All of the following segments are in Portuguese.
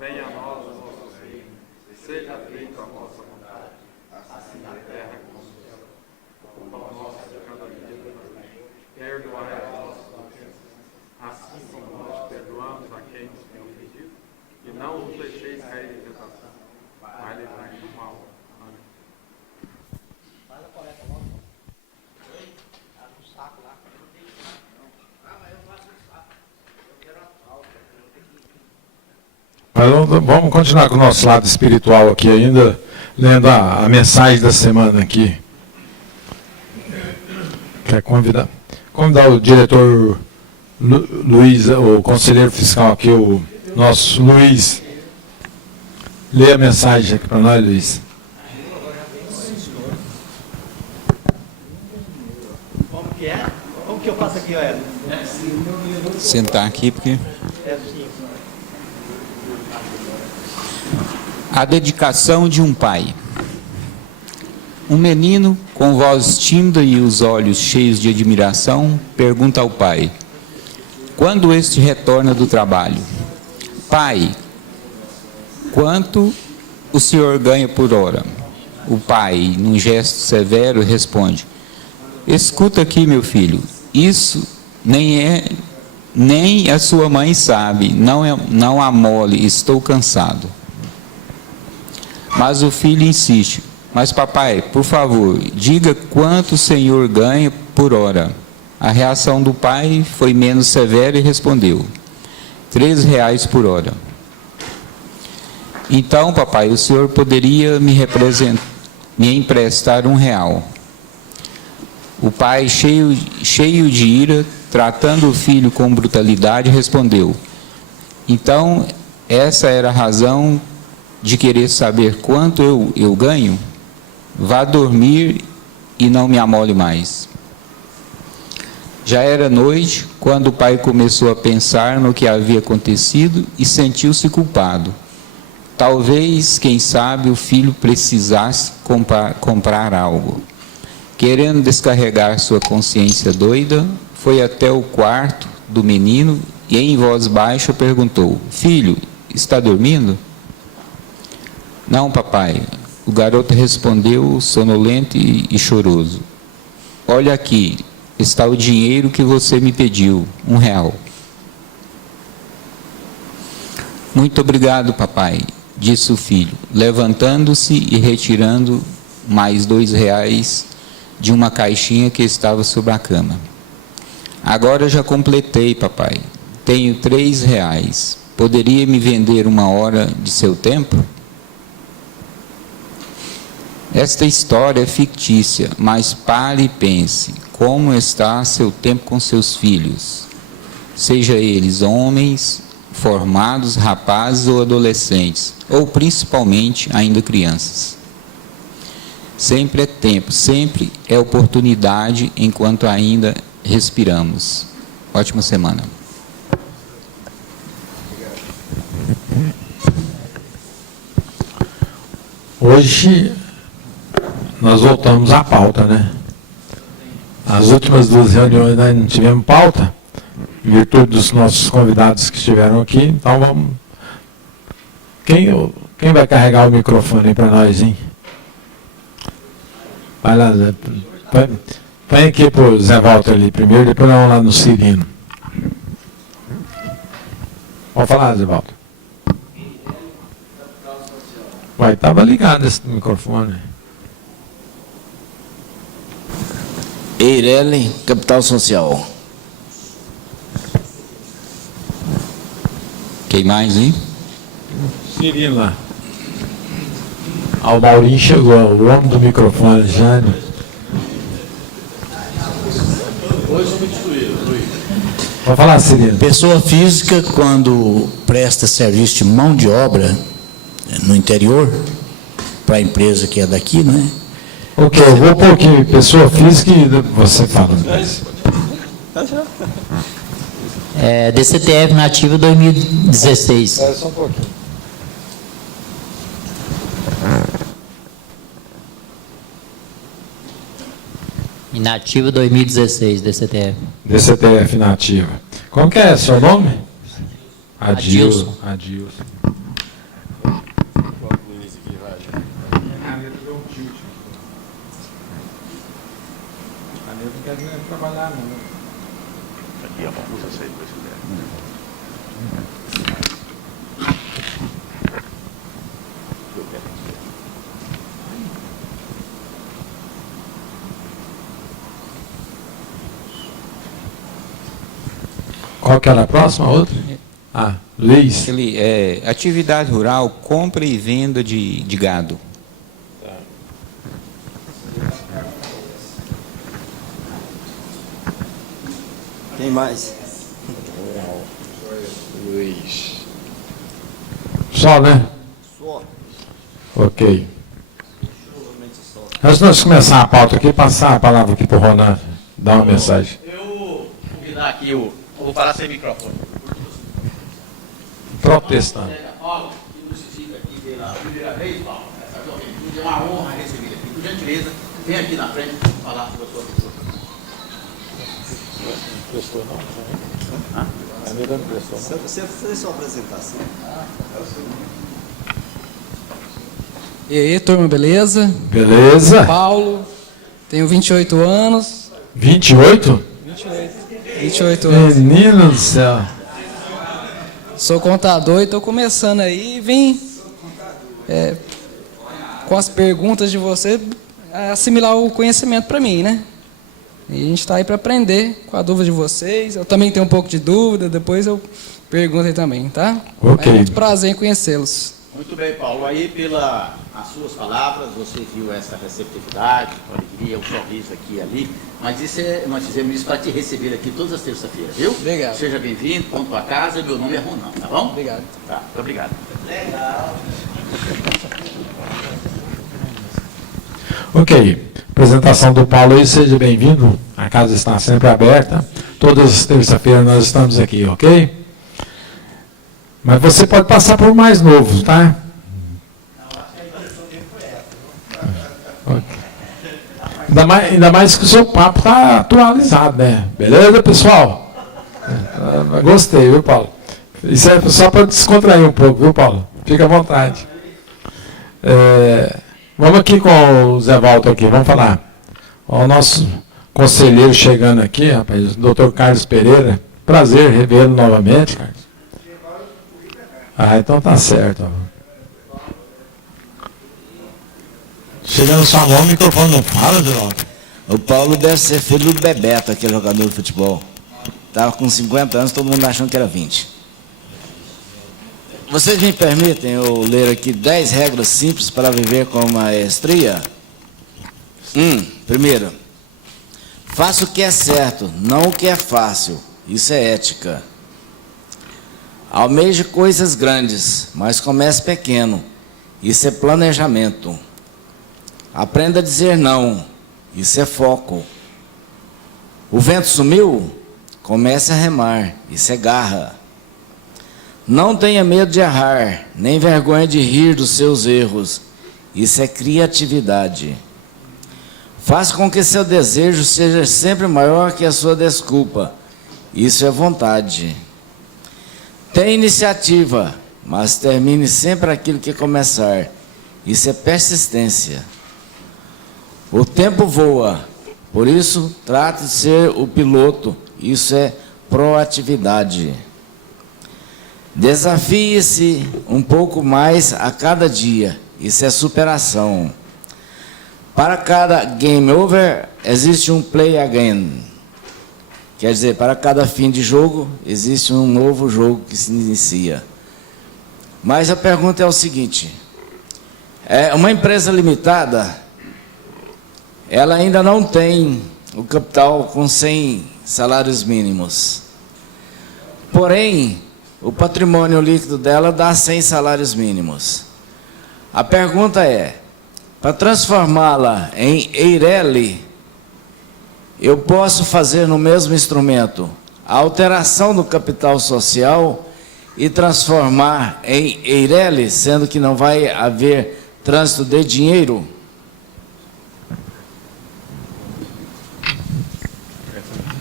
Venha a nós o nosso reino, seja feita a vossa vontade, assim na terra como no céu. O pão nosso de cada dia, perdoai as nossas ofensas, assim como nós perdoamos a quem nos tem ofendido, e não nos deixeis cair em tentação, mas livrai-nos do mal. Amém. Faz a coleta logo. Abre o saco lá. Eu não tenho saco, não. Ah, mas eu faço o saco. Eu quero a pauta. Mas vamos continuar com o nosso lado espiritual aqui ainda, lendo a mensagem da semana aqui. Quer convidar o diretor Luiz, o conselheiro fiscal aqui, o nosso Luiz. Lê a mensagem aqui para nós, Luiz. Como que é? Como que eu faço aqui, Ed? Sentar aqui, porque... A dedicação de um pai. Um menino, com voz tímida e os olhos cheios de admiração, pergunta ao pai: quando este retorna do trabalho? Pai, quanto o senhor ganha por hora? O pai, num gesto severo, responde: escuta aqui, meu filho, isso nem a sua mãe sabe, não amole, estou cansado. Mas o filho insiste: mas papai, por favor, diga quanto o senhor ganha por hora. A reação do pai foi menos severa e respondeu: R$3 por hora. Então, papai, o senhor poderia me emprestar R$1. O pai, cheio de ira, tratando o filho com brutalidade, respondeu: então, essa era a razão de querer saber quanto eu ganho? Vá dormir e não me amole mais. Já era noite quando o pai começou a pensar no que havia acontecido e sentiu-se culpado. Talvez, quem sabe, o filho precisasse comprar algo. Querendo descarregar sua consciência doida, foi até o quarto do menino e, em voz baixa, perguntou: filho, está dormindo? Não, papai. O garoto respondeu, sonolento e choroso: olha aqui, está o dinheiro que você me pediu, R$1. Muito obrigado, papai, disse o filho, levantando-se e retirando mais R$2 de uma caixinha que estava sobre a cama. Agora já completei, papai. Tenho R$3. Poderia me vender 1 hora de seu tempo? Esta história é fictícia, mas pare e pense: como está seu tempo com seus filhos? Seja eles homens, formados, rapazes ou adolescentes, ou principalmente ainda crianças. Sempre é tempo, sempre é oportunidade enquanto ainda respiramos. Ótima semana. Hoje nós voltamos à pauta, né? As últimas 2 reuniões nós não tivemos pauta, em virtude dos nossos convidados que estiveram aqui. Então vamos... Quem vai carregar o microfone aí para nós, hein? Vai lá, Zé. Põe aqui para o Zé Walter ali primeiro, depois nós vamos lá no Cirino. Pode falar, Zé Walter. Uai, estava ligado esse microfone. Eireli, Capital Social. Quem mais, hein? Cirino lá. Ah, o Maurinho chegou, o homem do microfone, Jânio. Pode falar, Cirino. Pessoa física, quando presta serviço de mão de obra no interior, para a empresa que é daqui, né? Ok, eu vou pôr aqui, pessoa física, e você fala. DCTF nativa 2016. Só um pouquinho. Inativa 2016, DCTF. DCTF nativa. Como que é seu nome? Adilson. Adilson. Vinícius, aqui, vai. A Neta deu um tilt. A Neta não quer nem trabalhar, não. Aqui, ó, usa essa aí depois se quiser. Qual que era a próxima? Outra? Ah, Luiz. Atividade rural, compra e venda de gado. Quem mais? Luiz. Só, né? Só. Ok. Antes de nós começar a pauta aqui, passar a palavra aqui para o Ronan, dar uma mensagem. Eu vou convidar aqui o. Eu vou falar sem microfone. Protestando. Colega Paulo, que nos visita aqui pela primeira vez, Paulo, essa juventude é uma honra receber aqui. Por gentileza, vem aqui na frente falar sobre a sua pessoa. Não prestou não? A Neta não prestou não? Você fez sua apresentação. E aí, turma, beleza? Beleza? Paulo, tenho 28 anos. 28? 28 anos. Menino do céu. Sou contador e estou começando aí e vim com as perguntas de você assimilar o conhecimento para mim, né? E a gente está aí para aprender com a dúvida de vocês. Eu também tenho um pouco de dúvida, depois eu pergunto aí também, tá? Ok. É muito prazer em conhecê-los. Muito bem, Paulo. Aí, pelas suas palavras, você viu essa receptividade, a alegria, o sorriso aqui e ali. Mas isso nós fizemos isso para te receber aqui todas as terças-feiras, viu? Obrigado. Seja bem-vindo, conta tua casa. Meu nome é Ronan, tá bom? Obrigado. Tá, muito obrigado. Ok. Apresentação do Paulo aí, seja bem-vindo. A casa está sempre aberta. Todas as terças-feiras nós estamos aqui, ok? Mas você pode passar por mais novos, tá? Ok. Ainda mais que o seu papo está atualizado, né? Beleza, pessoal? Gostei, viu, Paulo? Isso é só para descontrair um pouco, viu, Paulo? Fica à vontade. Vamos aqui com o Zé Walter aqui, vamos falar. Ó, o nosso conselheiro chegando aqui, rapaz, o Dr. Carlos Pereira. Prazer revê-lo novamente, Carlos. Ah, então tá certo. Ó. Chegando sua mão, o microfone não fala, Zé Walter. O Paulo deve ser filho do Bebeto, aquele jogador de futebol. Estava com 50 anos, todo mundo achando que era 20. Vocês me permitem eu ler aqui 10 regras simples para viver com maestria? Primeiro, faça o que é certo, não o que é fácil. Isso é ética. Almeje coisas grandes, mas comece pequeno. Isso é planejamento. Aprenda a dizer não. Isso é foco. O vento sumiu? Comece a remar. Isso é garra. Não tenha medo de errar, nem vergonha de rir dos seus erros. Isso é criatividade. Faça com que seu desejo seja sempre maior que a sua desculpa. Isso é vontade. Tenha iniciativa, mas termine sempre aquilo que começar. Isso é persistência. O tempo voa, por isso trate de ser o piloto. Isso é proatividade. Desafie-se um pouco mais a cada dia. Isso é superação. Para cada game over, existe um play again. Quer dizer, para cada fim de jogo, existe um novo jogo que se inicia. Mas a pergunta é o seguinte. Uma empresa limitada, ela ainda não tem o capital com 100 salários mínimos. Porém, o patrimônio líquido dela dá 100 salários mínimos. A pergunta é, para transformá-la em Eireli, eu posso fazer no mesmo instrumento a alteração do capital social e transformar em Eireli, sendo que não vai haver trânsito de dinheiro?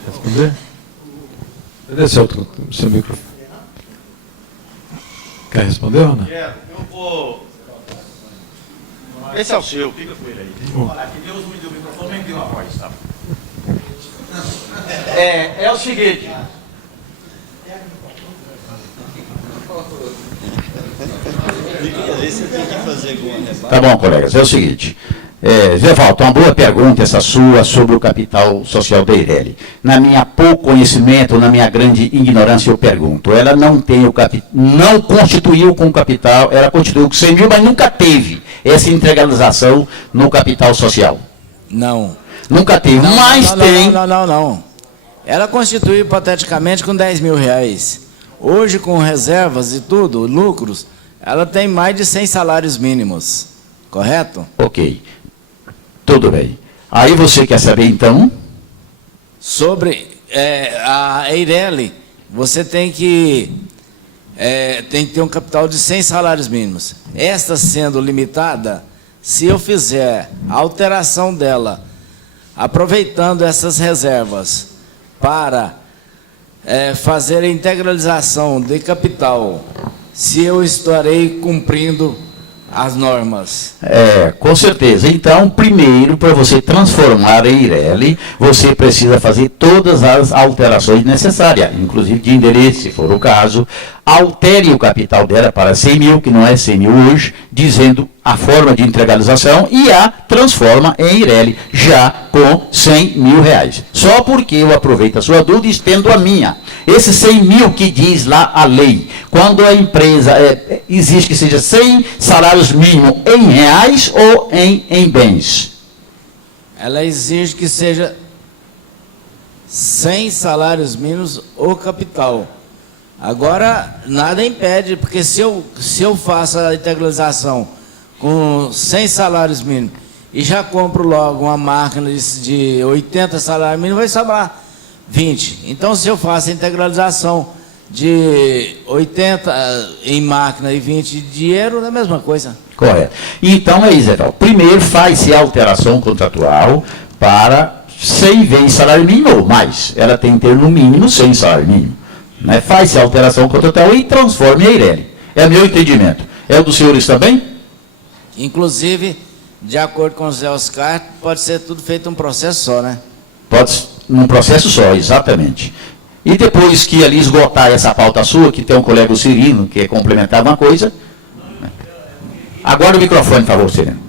Responder? Cadê seu microfone? Quer responder ou não? Eu vou Esse é o seu, fica com ele aí. Deixa eu falar aqui, Deus me deu o microfone, nem deu a voz, tá? É o seguinte. Você tem que fazer alguma remarca. Tá bom, colegas, é o seguinte. Zé Valto, uma boa pergunta essa sua sobre o capital social da Eireli. Na minha pouco conhecimento, na minha grande ignorância, eu pergunto. Ela não tem o capital, não constituiu com capital, ela constituiu com 100 mil, mas nunca teve essa integralização no capital social. Não. Nunca teve, mas tem. Não. Ela constitui hipoteticamente com 10 mil reais. Hoje, com reservas e tudo, lucros, ela tem mais de 100 salários mínimos. Correto? Ok. Tudo bem. Aí você quer saber, então? Sobre a Eireli, você tem que ter um capital de 100 salários mínimos. Esta sendo limitada, se eu fizer a alteração dela, aproveitando essas reservas para fazer a integralização de capital, se eu estarei cumprindo as normas. Com certeza. Então, primeiro, para você transformar a Eireli, você precisa fazer todas as alterações necessárias, inclusive de endereço, se for o caso. Altere o capital dela para 100 mil, que não é 100 mil hoje, dizendo a forma de integralização e a transforma em Eireli, já com 100 mil reais. Só porque eu aproveito a sua dúvida e estendo a minha. Esses 100 mil que diz lá a lei, quando a empresa exige que seja 100 salários mínimos em reais ou em bens? Ela exige que seja 100 salários mínimos ou capital. Agora, nada impede, porque se eu faço a integralização com 100 salários mínimos e já compro logo uma máquina de 80 salários mínimos, vai sobrar 20. Então, se eu faço a integralização de 80 em máquina e 20 de dinheiro, é a mesma coisa. Correto. Então, é isso, Evaldo. Primeiro, faz-se a alteração contratual para 100 vezes salário mínimo ou mais. Ela tem que ter, no mínimo, 100 salário mínimo. Né? Faz-se a alteração contratual e transforma em Eireli. É meu entendimento. É o dos senhores também? Inclusive, de acordo com o Zé Oscar, pode ser tudo feito um processo só, né? Pode, num processo só, exatamente. E depois que ali esgotar essa pauta sua, que tem um colega, o Cirino, que quer complementar uma coisa. Né? Agora o microfone, por favor, Cirino.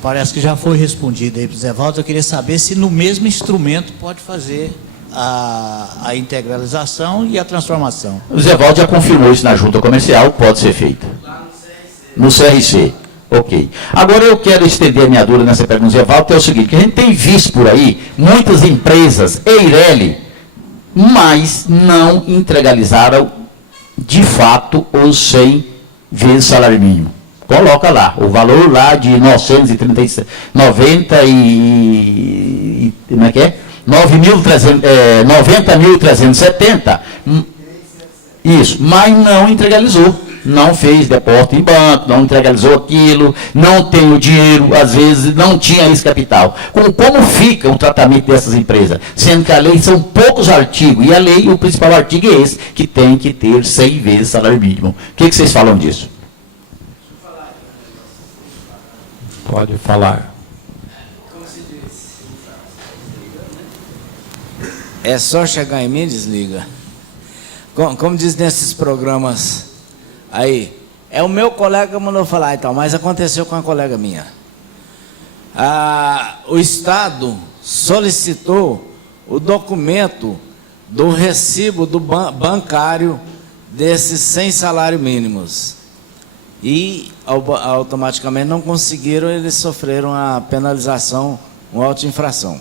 Parece que já foi respondido aí para o Zé Valdo. Eu queria saber se no mesmo instrumento pode fazer a integralização e a transformação. O Zé Valdo já confirmou isso na junta comercial, pode ser feito. No CRC. Ok. Agora eu quero estender a minha dúvida nessa pergunta do Zé Valdo, que é o seguinte, que a gente tem visto por aí muitas empresas Eireli, mas não integralizaram de fato os 100 vezes salário mínimo. Coloca lá, o valor lá de 90.370, isso, mas não integralizou, não fez depósito em banco, não integralizou aquilo, não tem o dinheiro, às vezes não tinha esse capital. Como fica o tratamento dessas empresas? Sendo que a lei são poucos artigos, e a lei, o principal artigo é esse, que tem que ter 100 vezes salário mínimo. O que vocês falam disso? Pode falar. É só chegar em mim e desliga. Como diz nesses programas aí, é o meu colega que mandou falar e tal, mas aconteceu com uma colega minha. O Estado solicitou o documento do recibo do bancário desses 100 salários mínimos. E automaticamente não conseguiram, eles sofreram a penalização, uma auto-infração.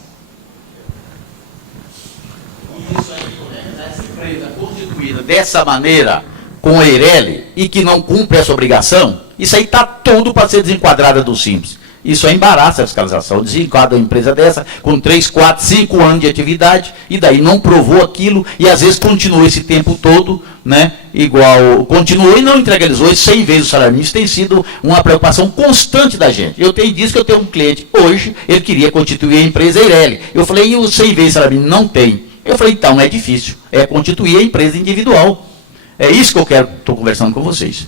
Isso aí, colega, essa empresa constituída dessa maneira, com a Eireli, e que não cumpre essa obrigação, isso aí está tudo para ser desenquadrada do Simples. Isso aí embaraça a fiscalização, desenquadra uma empresa dessa, com 3, 4, 5 anos de atividade, e daí não provou aquilo, e às vezes continuou esse tempo todo, né, igual, continuou e não integralizou 100 vezes o salário mínimo. Isso tem sido uma preocupação constante da gente. Eu tenho dito que eu tenho um cliente, hoje, ele queria constituir a empresa Eireli. Eu falei, e o 100 vezes o salário mínimo? Não tem. Eu falei, então, é difícil, é constituir a empresa individual. É isso que eu estou conversando com vocês.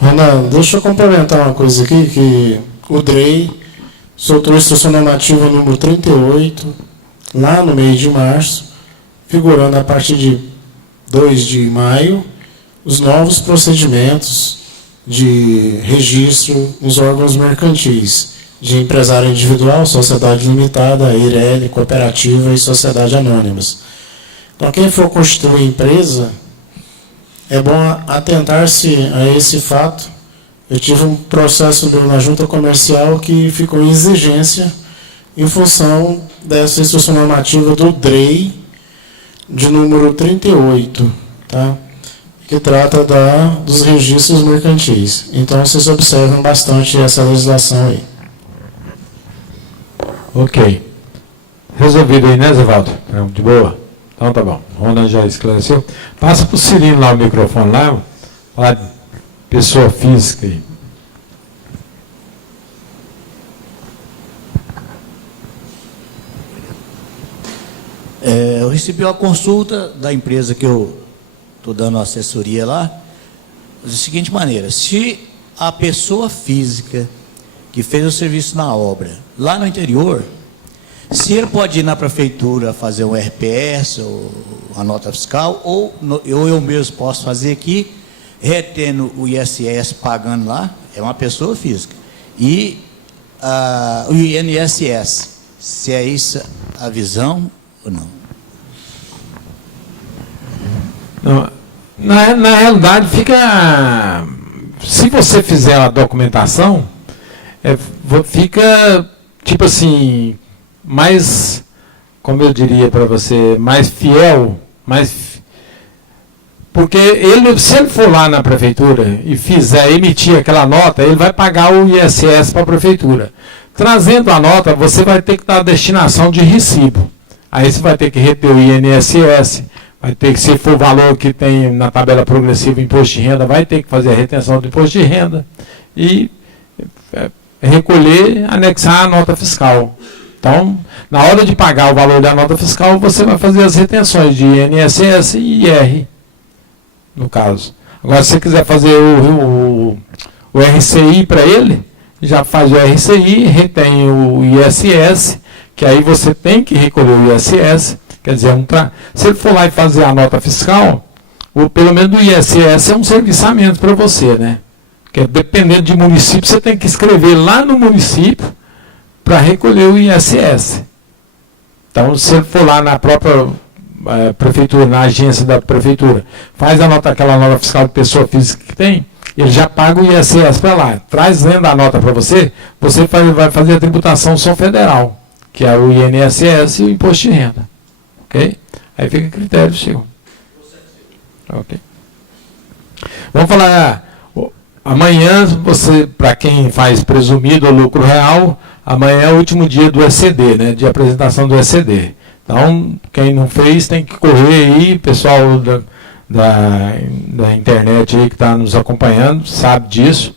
Ronaldo, deixa eu complementar uma coisa aqui, que o DREI soltou a instrução normativa número 38, lá no mês de março, figurando a partir de 2 de maio, os novos procedimentos de registro nos órgãos mercantis, de empresário individual, sociedade limitada, EIRELI, cooperativa e sociedade anônimas. Então, quem for constituir empresa, é bom atentar-se a esse fato. Eu tive um processo na junta comercial que ficou em exigência em função dessa instrução normativa do DREI, de número 38, tá? Que trata dos registros mercantis. Então, vocês observam bastante essa legislação aí. Ok. Resolvido aí, né, Zevaldo? De boa? Então tá bom. O Ronan já esclareceu. Passa para o Cirino lá o microfone lá. Falar de pessoa física aí. Eu recebi uma consulta da empresa que eu estou dando assessoria lá, da seguinte maneira: se a pessoa física que fez o serviço na obra lá no interior, se ele pode ir na prefeitura fazer um RPS ou uma nota fiscal, ou eu mesmo posso fazer aqui, retendo o ISS pagando lá, é uma pessoa física. E o INSS, se é isso a visão ou não? Não, na realidade, fica... Se você fizer a documentação, fica, tipo assim, mais, como eu diria para você, mais fiel, porque se ele for lá na prefeitura e emitir aquela nota, ele vai pagar o ISS para a prefeitura. Trazendo a nota, você vai ter que dar a destinação de recibo. Aí você vai ter que reter o INSS, vai ter que, se for o valor que tem na tabela progressiva imposto de renda, vai ter que fazer a retenção do imposto de renda e recolher, anexar a nota fiscal. Então, na hora de pagar o valor da nota fiscal, você vai fazer as retenções de INSS e IR, no caso. Agora, se você quiser fazer o RCI para ele, já faz o RCI, retém o ISS, que aí você tem que recolher o ISS. Quer dizer, se ele for lá e fazer a nota fiscal, pelo menos o ISS é um serviçamento para você, né? Porque dependendo de município, você tem que escrever lá no município para recolher o ISS. Então, se ele for lá na própria prefeitura, na agência da prefeitura, faz aquela nota fiscal de pessoa física que tem, ele já paga o ISS para lá. Trazendo a nota para você, vai fazer a tributação só federal, que é o INSS e o imposto de renda. Ok? Aí fica a critério seu. Ok. Vamos falar... Amanhã, para quem faz presumido ou lucro real, amanhã é o último dia do ECD, né, de apresentação do ECD. Então, quem não fez tem que correr aí, pessoal da internet aí que está nos acompanhando, sabe disso.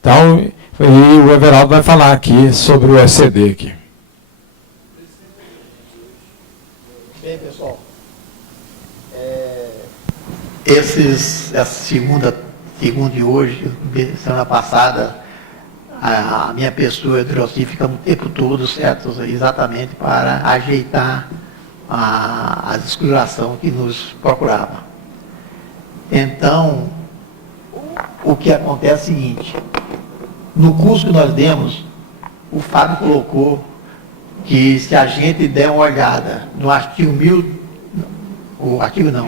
Então, o Everaldo vai falar aqui sobre o ECD aqui. Bem, pessoal, essa segunda de hoje, semana passada, a minha pessoa, Droci, fica o tempo todo, certo, exatamente para ajeitar a escrituração que nos procurava. Então, o que acontece é o seguinte: no curso que nós demos, o Fábio colocou que se a gente der uma olhada no artigo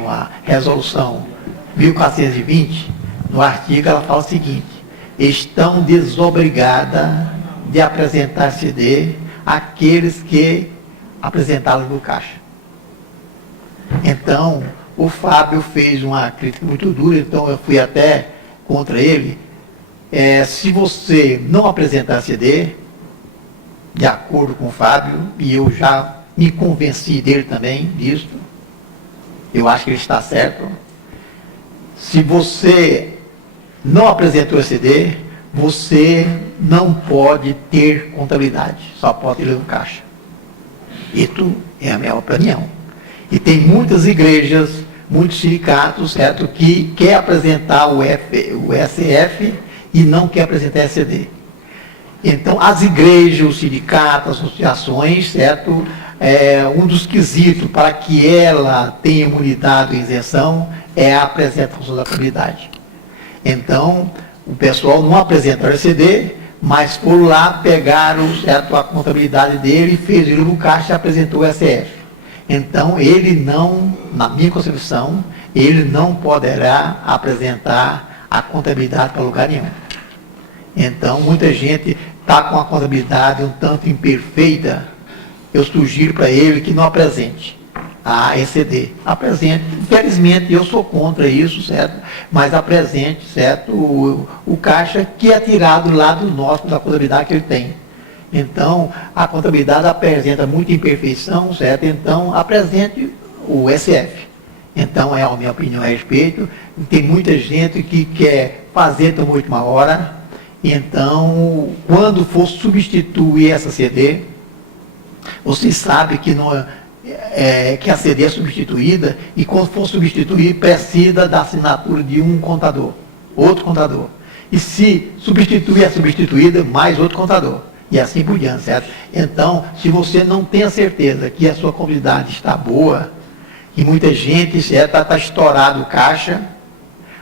a resolução 1420, no artigo ela fala o seguinte: estão desobrigadas de apresentar CD aqueles que apresentaram no caixa. Então, o Fábio fez uma crítica muito dura, então eu fui até contra ele. Se você não apresentar CD, de acordo com o Fábio, e eu já me convenci dele também disso, eu acho que ele está certo. Se você não apresentou o CD, você não pode ter contabilidade, só pode ter no caixa. Isso é a minha opinião. E tem muitas igrejas, muitos sindicatos, certo, que quer apresentar o SF e não quer apresentar SCD. Então, as igrejas, os sindicatos, as associações, certo, um dos quesitos para que ela tenha imunidade ou isenção é a apresentação da contabilidade. Então, o pessoal não apresenta o SCD, mas foram lá, pegaram, certo, a contabilidade dele, fez ele no caixa e apresentou o SF. Então, ele não, na minha concepção, ele não poderá apresentar a contabilidade para lugar nenhum. Então, muita gente está com a contabilidade um tanto imperfeita, eu sugiro para ele que não apresente a ECD. Apresente, infelizmente eu sou contra isso, certo? Mas apresente, certo, o caixa que é tirado lá do nosso, da contabilidade que ele tem. Então, a contabilidade apresenta muita imperfeição, certo? Então, apresente o SF. Então, é a minha opinião a respeito. Tem muita gente que quer fazer de última hora. Então, quando for substituir essa CD, vocês sabem que, que a CD é substituída, e quando for substituir, precisa da assinatura de um contador, outro contador. E se substituir é substituída, mais outro contador. E assim por diante, certo? Então, se você não tem a certeza que a sua contabilidade está boa, e muita gente, certo, está estourado o caixa,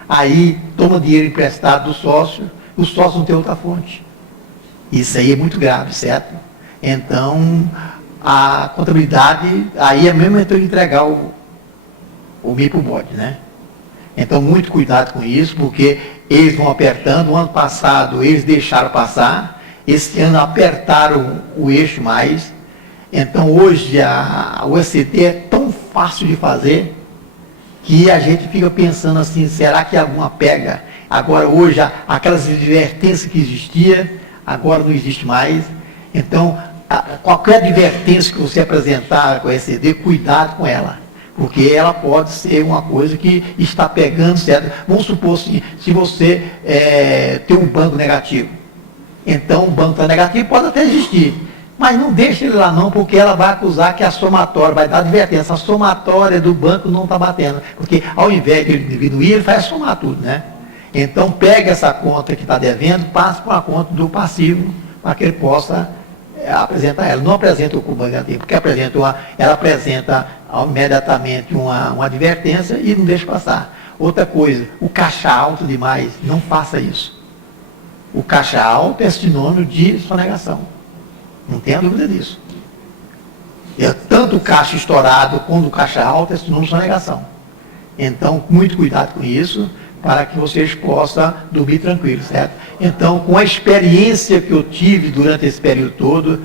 aí toma dinheiro emprestado do sócio, o sócio não tem outra fonte. Isso aí é muito grave, certo? Então, a contabilidade, aí é mesmo então entregar o milho para o bode, né? Então, muito cuidado com isso, porque eles vão apertando. O ano passado, eles deixaram passar. Esse ano, apertaram o eixo mais. Então, hoje, o ECT é tão fácil de fazer que a gente fica pensando assim, será que alguma pega? Agora, hoje, aquelas advertências que existia, agora não existe mais. Então, qualquer advertência que você apresentar com a ECD, cuidado com ela, porque ela pode ser uma coisa que está pegando, certo? Vamos supor assim, se você tem um banco negativo, então o banco está negativo, pode até existir, mas não deixa ele lá não, porque ela vai acusar que a somatória, vai dar advertência, a somatória do banco não está batendo, porque ao invés de ele diminuir, ele faz somar tudo, né? Então pega essa conta que está devendo, passa para a conta do passivo, para que ele possa apresentar ela. Não apresenta o banco negativo, porque ela apresenta imediatamente uma advertência e não deixa passar. Outra coisa, o caixa alto demais, não faça isso. O caixa alto é sinônimo de sonegação. Não tenha dúvida disso. Tanto o caixa estourado quanto o caixa alto é sinônimo de sonegação. Então, muito cuidado com isso, para que vocês possam dormir tranquilos, certo? Então, com a experiência que eu tive durante esse período todo,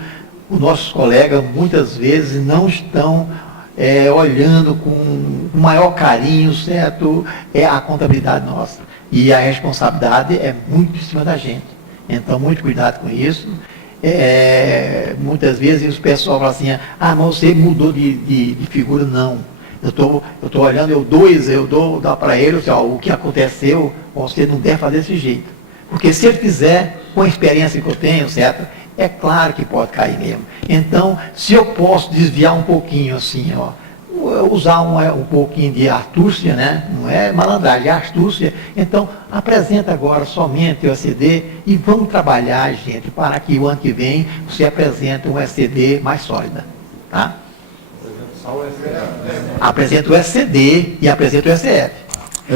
os nossos colegas muitas vezes não estão olhando com o maior carinho, certo? É a contabilidade nossa. E a responsabilidade é muito em cima da gente. Então, muito cuidado com isso. Muitas vezes o pessoal fala assim, mas você mudou de figura. Não. Eu estou olhando, eu dou para ele, assim, o que aconteceu, você não deve fazer desse jeito. Porque se ele fizer, com a experiência que eu tenho, certo? É claro que pode cair mesmo. Então, se eu posso desviar um pouquinho assim, usar um pouquinho de astúcia, né? Não é malandragem, é astúcia. Então, apresenta agora somente o ECD e vamos trabalhar, gente, para que o ano que vem você apresente um ECD mais sólida, tá? Apresenta o SCD e apresenta o SF.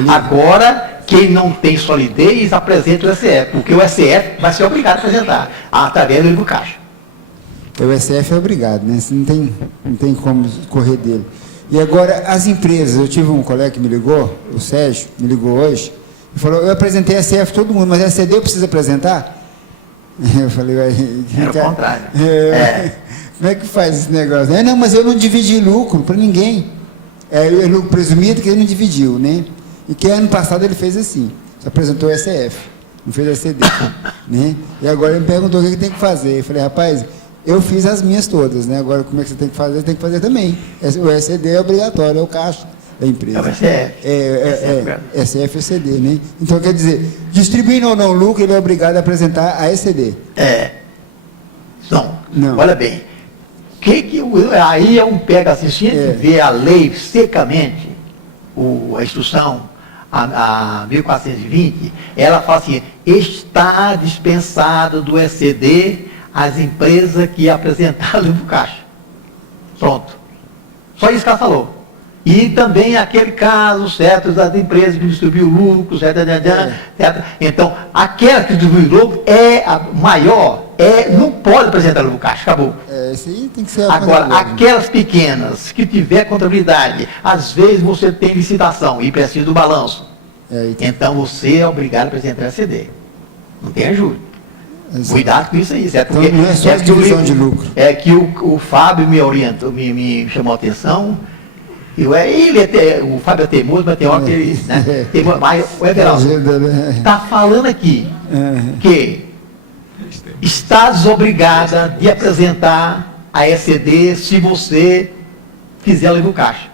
Agora, quem não tem solidez, apresenta o SF, porque o SF vai ser obrigado a apresentar, através do livro caixa. O SF é obrigado, né? Você não tem como correr dele. E agora, as empresas, eu tive um colega que me ligou, o Sérgio, me ligou hoje, e falou, eu apresentei SF todo mundo, mas SCD eu preciso apresentar? Eu falei, é o contrário. Como é que faz esse negócio? Não, mas eu não dividi lucro para ninguém. É lucro presumido que ele não dividiu, né? E que ano passado ele fez assim, só apresentou o SF, não fez a CD, né? E agora ele me perguntou o que tem que fazer. Eu falei, rapaz, eu fiz as minhas todas, né? Agora como é que você tem que fazer? Tem que fazer também. O SCD é obrigatório, é o caixa da empresa. É o SF. SF e CD, né? Então, quer dizer, distribuindo ou não lucro, ele é obrigado a apresentar a ECD. Não. Olha bem. Aí é um pega assim, se a gente vê a lei secamente, a instrução, a 1420, ela fala assim, está dispensado do ECD as empresas que apresentaram livro caixa. Pronto. Só isso que ela falou. E também aquele caso, certo, das empresas que distribuem lucros, certo. Então, aquela que distribui lucro é a maior, não pode apresentar livro caixa, acabou. Isso aí tem que ser... Agora, aquelas pequenas que tiver contabilidade, às vezes você tem licitação e precisa do balanço. Então, você é obrigado a apresentar ECD. Não tem ajuda. Cuidado com isso aí, certo? Então, não é só divisão de lucro. É que o Fábio me orientou, me chamou a atenção. O Fábio é teimoso, mas tem hora que ele... Né, mas o Everaldo está falando aqui que estás obrigada de apresentar a ECD se você fizer livro caixa.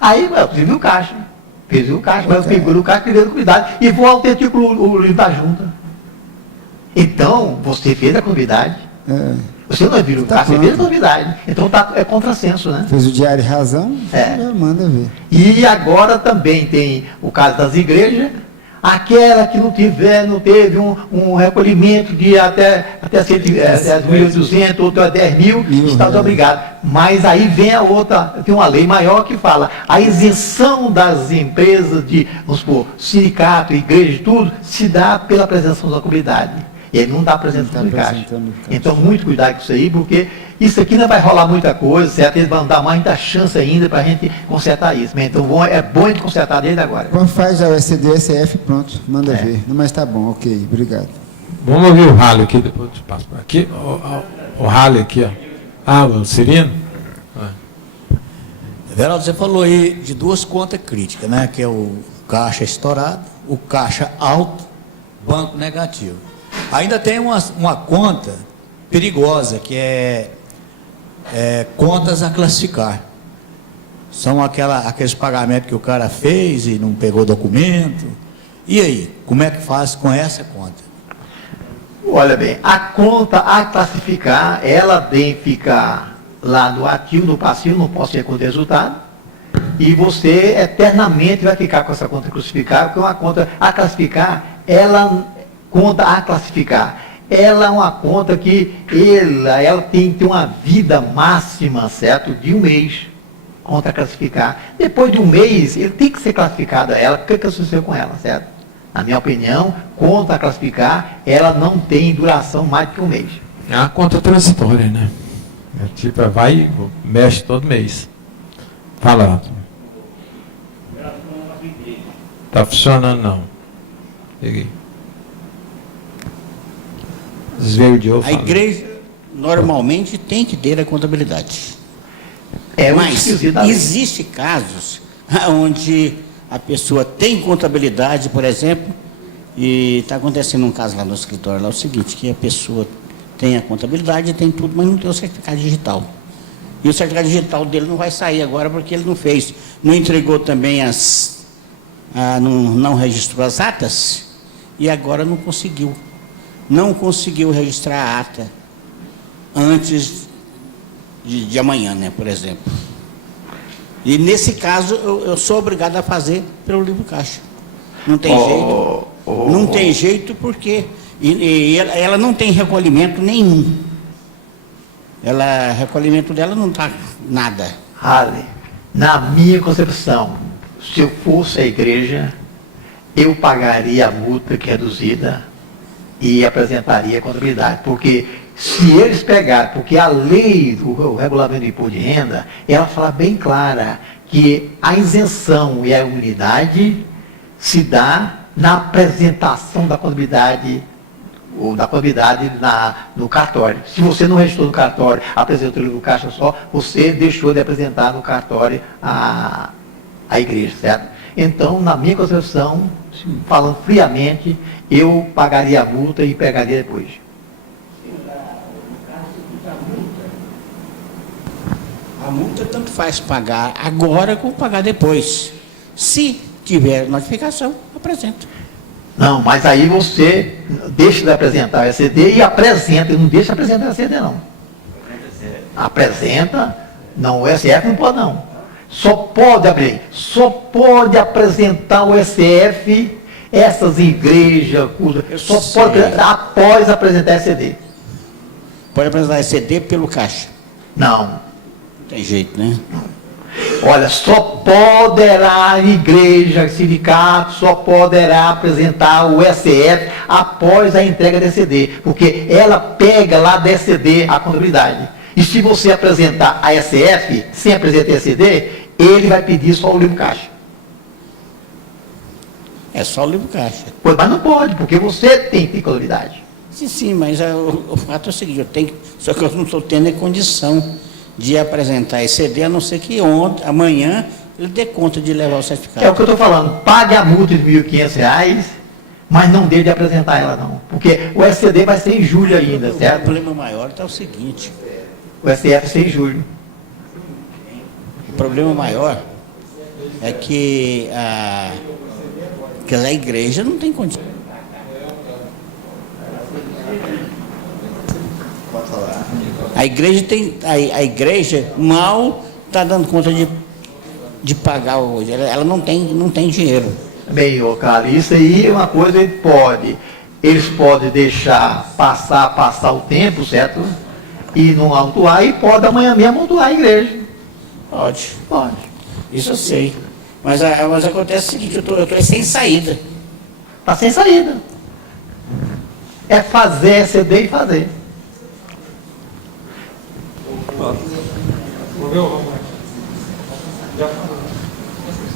Aí, eu fiz o caixa. Fiz o caixa, mas eu peguei o caixa, tirei cuidado e vou autenticar o livro da junta. Então, você fez a contabilidade. Você não viu o caixa, você fez a contabilidade. Então, é contrassenso, né? Fez o diário razão, manda ver. E agora também tem o caso das igrejas, aquela que não teve um recolhimento de até 1.200, outro a 10 mil, está obrigado. Mas aí vem a outra, tem uma lei maior que fala, a isenção das empresas de, vamos supor, sindicato, igreja, tudo, se dá pela apresentação da comunidade. E ele não está apresentando em caixa. Então, muito cuidado com isso aí, porque isso aqui não vai rolar muita coisa, certo? Eles vão dar muita chance ainda para a gente consertar isso. Então, é bom a gente consertar desde agora. Quando faz o ECD, SF, pronto, manda ver. Não, mas tá bom, ok, obrigado. Vamos ouvir o Rally aqui, depois eu te passo por aqui. O Rally aqui, ó. O Cirino. Everaldo, você falou aí de duas contas críticas, né? Que é o caixa estourado, o caixa alto, banco negativo. Ainda tem uma conta perigosa, que é contas a classificar. São aqueles pagamentos que o cara fez e não pegou documento. E aí, como é que faz com essa conta? Olha bem, a conta a classificar, ela tem que ficar lá no ativo, no passivo, não pode ser conta de resultado. E você eternamente vai ficar com essa conta classificada, porque uma conta a classificar, conta a classificar. Ela é uma conta que ela tem que ter uma vida máxima, certo? De um mês. Conta a classificar. Depois de um mês, ele tem que ser classificado. O que aconteceu com ela, certo? Na minha opinião, conta a classificar, ela não tem duração mais do que um mês. É uma conta transitória, né? Tipo, vai e mexe todo mês. Fala. Tá funcionando não. Peguei. A igreja normalmente tem que ter a contabilidade. Mas existem casos onde a pessoa tem contabilidade, por exemplo, e está acontecendo um caso lá no escritório, lá é o seguinte, que a pessoa tem a contabilidade, tem tudo, mas não tem o certificado digital. E o certificado digital dele não vai sair agora porque ele não fez. Não entregou também não registrou as atas e agora não conseguiu. Não conseguiu registrar a ata antes de amanhã, né, por exemplo. E nesse caso, eu sou obrigado a fazer pelo livro caixa. Não tem jeito. Não tem jeito porque ela não tem recolhimento nenhum. O recolhimento dela não está nada. Rally, na minha concepção, se eu fosse a igreja, eu pagaria a multa que é reduzida e apresentaria a contabilidade, porque se eles pegarem, porque a lei, o regulamento do imposto de renda, ela fala bem clara que a isenção e a imunidade se dá na apresentação da contabilidade, ou da contabilidade no cartório. Se você não registrou no cartório, apresentou o livro caixa só, você deixou de apresentar no cartório a igreja, certo? Então, na minha concepção, falando friamente, eu pagaria a multa e pegaria depois. A multa tanto faz pagar agora como pagar depois. Se tiver notificação, apresenta. Não, mas aí você deixa de apresentar o ECD e apresenta, não deixa de apresentar o ECD não. Apresenta, não, o SF não pode não. só pode abrir, só pode apresentar o SF, essas igrejas, só pode apresentar após apresentar ECD. Pode apresentar ECD pelo caixa? Não. Não tem jeito, né? Olha, só poderá a igreja, sindicato, só poderá apresentar o SF após a entrega da ECD, porque ela pega lá da ECD a contabilidade. E se você apresentar a SF sem apresentar a ECD, ele vai pedir só o livro caixa. É só o livro caixa. Pois, mas não pode, porque você tem que ter contabilidade. Sim, mas o fato é o seguinte, só que eu não estou tendo a condição de apresentar ECD, a não ser que amanhã ele dê conta de levar o certificado. É o que eu estou falando, pague a multa de R$ 1.500, mas não deve de apresentar ela não, porque o ECD vai ser em julho ainda, certo? O problema maior está o seguinte... O SF vai ser em julho. O problema maior é que a igreja não tem condição. A igreja mal está dando conta de pagar hoje. Ela não tem dinheiro. Bem, cara, isso aí é uma coisa que eles podem deixar passar o tempo, certo? E não autuar, e pode amanhã mesmo autuar a igreja. Pode. Pode. Isso eu sei. Mas acontece o seguinte, eu tô sem saída. Está sem saída. É fazer, ceder e fazer.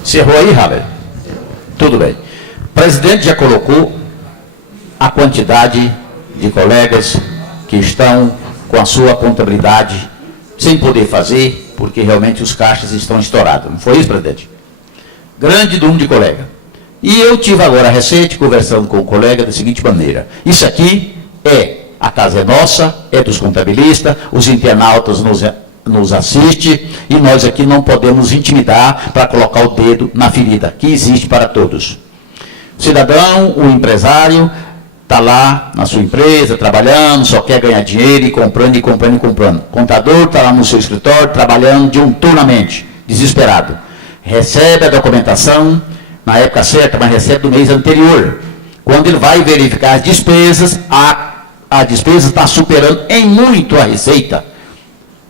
Encerrou aí, Haber? Tudo bem. O presidente já colocou a quantidade de colegas que estão com a sua contabilidade sem poder fazer, porque realmente os caixas estão estourados. Não foi isso, presidente? Grande número de colega. E eu tive agora recente, conversando com o colega, da seguinte maneira: isso aqui a casa é nossa, é dos contabilistas, os internautas nos assistem, e nós aqui não podemos intimidar para colocar o dedo na ferida, que existe para todos. O cidadão, o empresário, está lá na sua empresa, trabalhando, só quer ganhar dinheiro e comprando, e comprando, e comprando. O contador está lá no seu escritório, trabalhando diuturnamente, desesperado. Recebe a documentação na época certa, mas recebe do mês anterior. Quando ele vai verificar as despesas, a despesa está superando em muito a receita.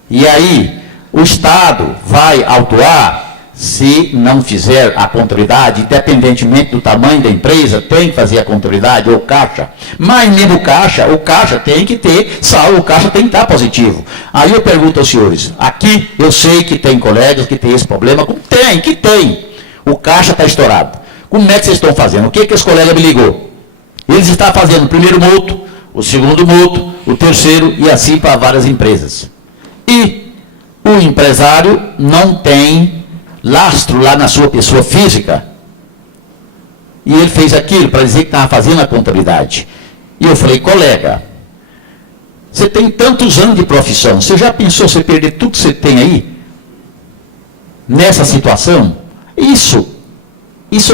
E aí, o Estado vai autuar, se não fizer a contabilidade, independentemente do tamanho da empresa, tem que fazer a contabilidade, ou caixa. Mas mesmo o caixa tem que ter saldo, o caixa tem que estar positivo. Aí eu pergunto aos senhores, aqui eu sei que tem colegas que tem esse problema, tem. O caixa está estourado. Como é que vocês estão fazendo? O que esse colega me ligou? Eles estão fazendo o primeiro multo, o segundo multo, o terceiro, e assim para várias empresas. E o empresário não tem lastro lá na sua pessoa física. E ele fez aquilo para dizer que estava fazendo a contabilidade. E eu falei, colega, você tem tantos anos de profissão, você já pensou você perder tudo que você tem aí? Nessa situação? Isso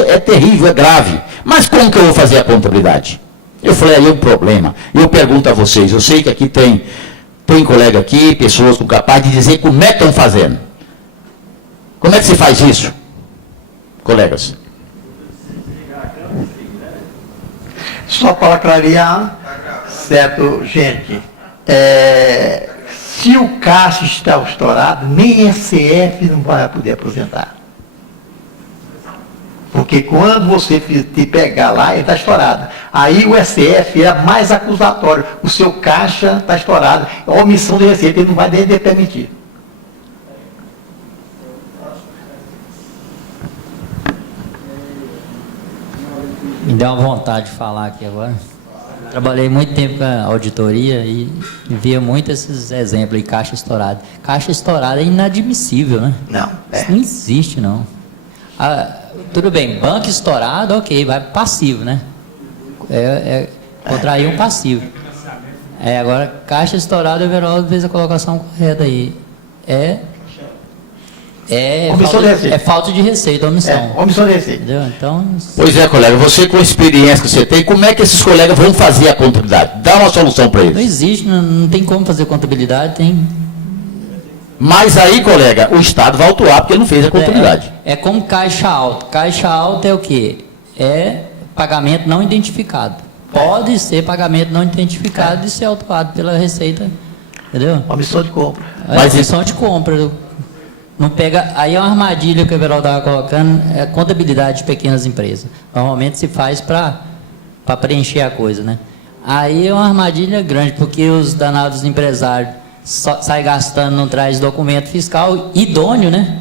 é terrível, é grave. Mas como que eu vou fazer a contabilidade? Eu falei, aí é um problema. Eu pergunto a vocês, eu sei que aqui tem colega aqui, pessoas capazes de dizer como é que estão fazendo. Como é que se faz isso, colegas? Só para clarear, certo, gente, se o caixa está estourado, nem SF não vai poder aposentar. Porque quando você te pegar lá, ele está estourado. Aí o SF é mais acusatório. O seu caixa está estourado. A omissão de receita, ele não vai nem permitir. Me deu uma vontade de falar aqui agora. Trabalhei muito tempo com a auditoria e via muito esses exemplos aí, caixa estourada. Caixa estourada é inadmissível, né? Não. Isso não existe, não. Tudo bem, banco estourado, ok, vai pro passivo, né? Contrair um passivo. Agora, caixa estourada, o Everaldo fez a colocação correta aí. Falta de receita, omissão. Omissão de receita. Entendeu? Então, pois é, colega, você com a experiência que você tem, como é que esses colegas vão fazer a contabilidade? Dá uma solução para eles. Não existe, não tem como fazer contabilidade, Mas aí, colega, o Estado vai autuar porque ele não fez a contabilidade. É como caixa alta. Caixa alta é o quê? É pagamento não identificado. Pode ser pagamento não identificado e ser autuado pela Receita, entendeu? Omissão de compra. Mas omissão de compra. Não pega, aí é uma armadilha que o Everaldo estava colocando, é contabilidade de pequenas empresas. Normalmente se faz para preencher a coisa, né? Aí é uma armadilha grande, porque os danados empresários saem gastando, não traz documento fiscal idôneo, né?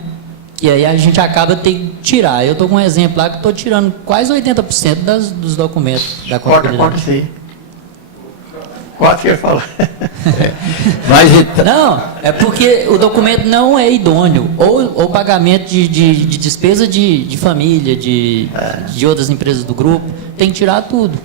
E aí a gente acaba tendo que tirar. Eu estou com um exemplo lá que estou tirando quase 80% dos documentos da contabilidade. Corta isso aí. Corta o que ele falou. Mas, não, é porque o documento não é idôneo. Ou pagamento de despesa de família, de outras empresas do grupo, tem que tirar tudo.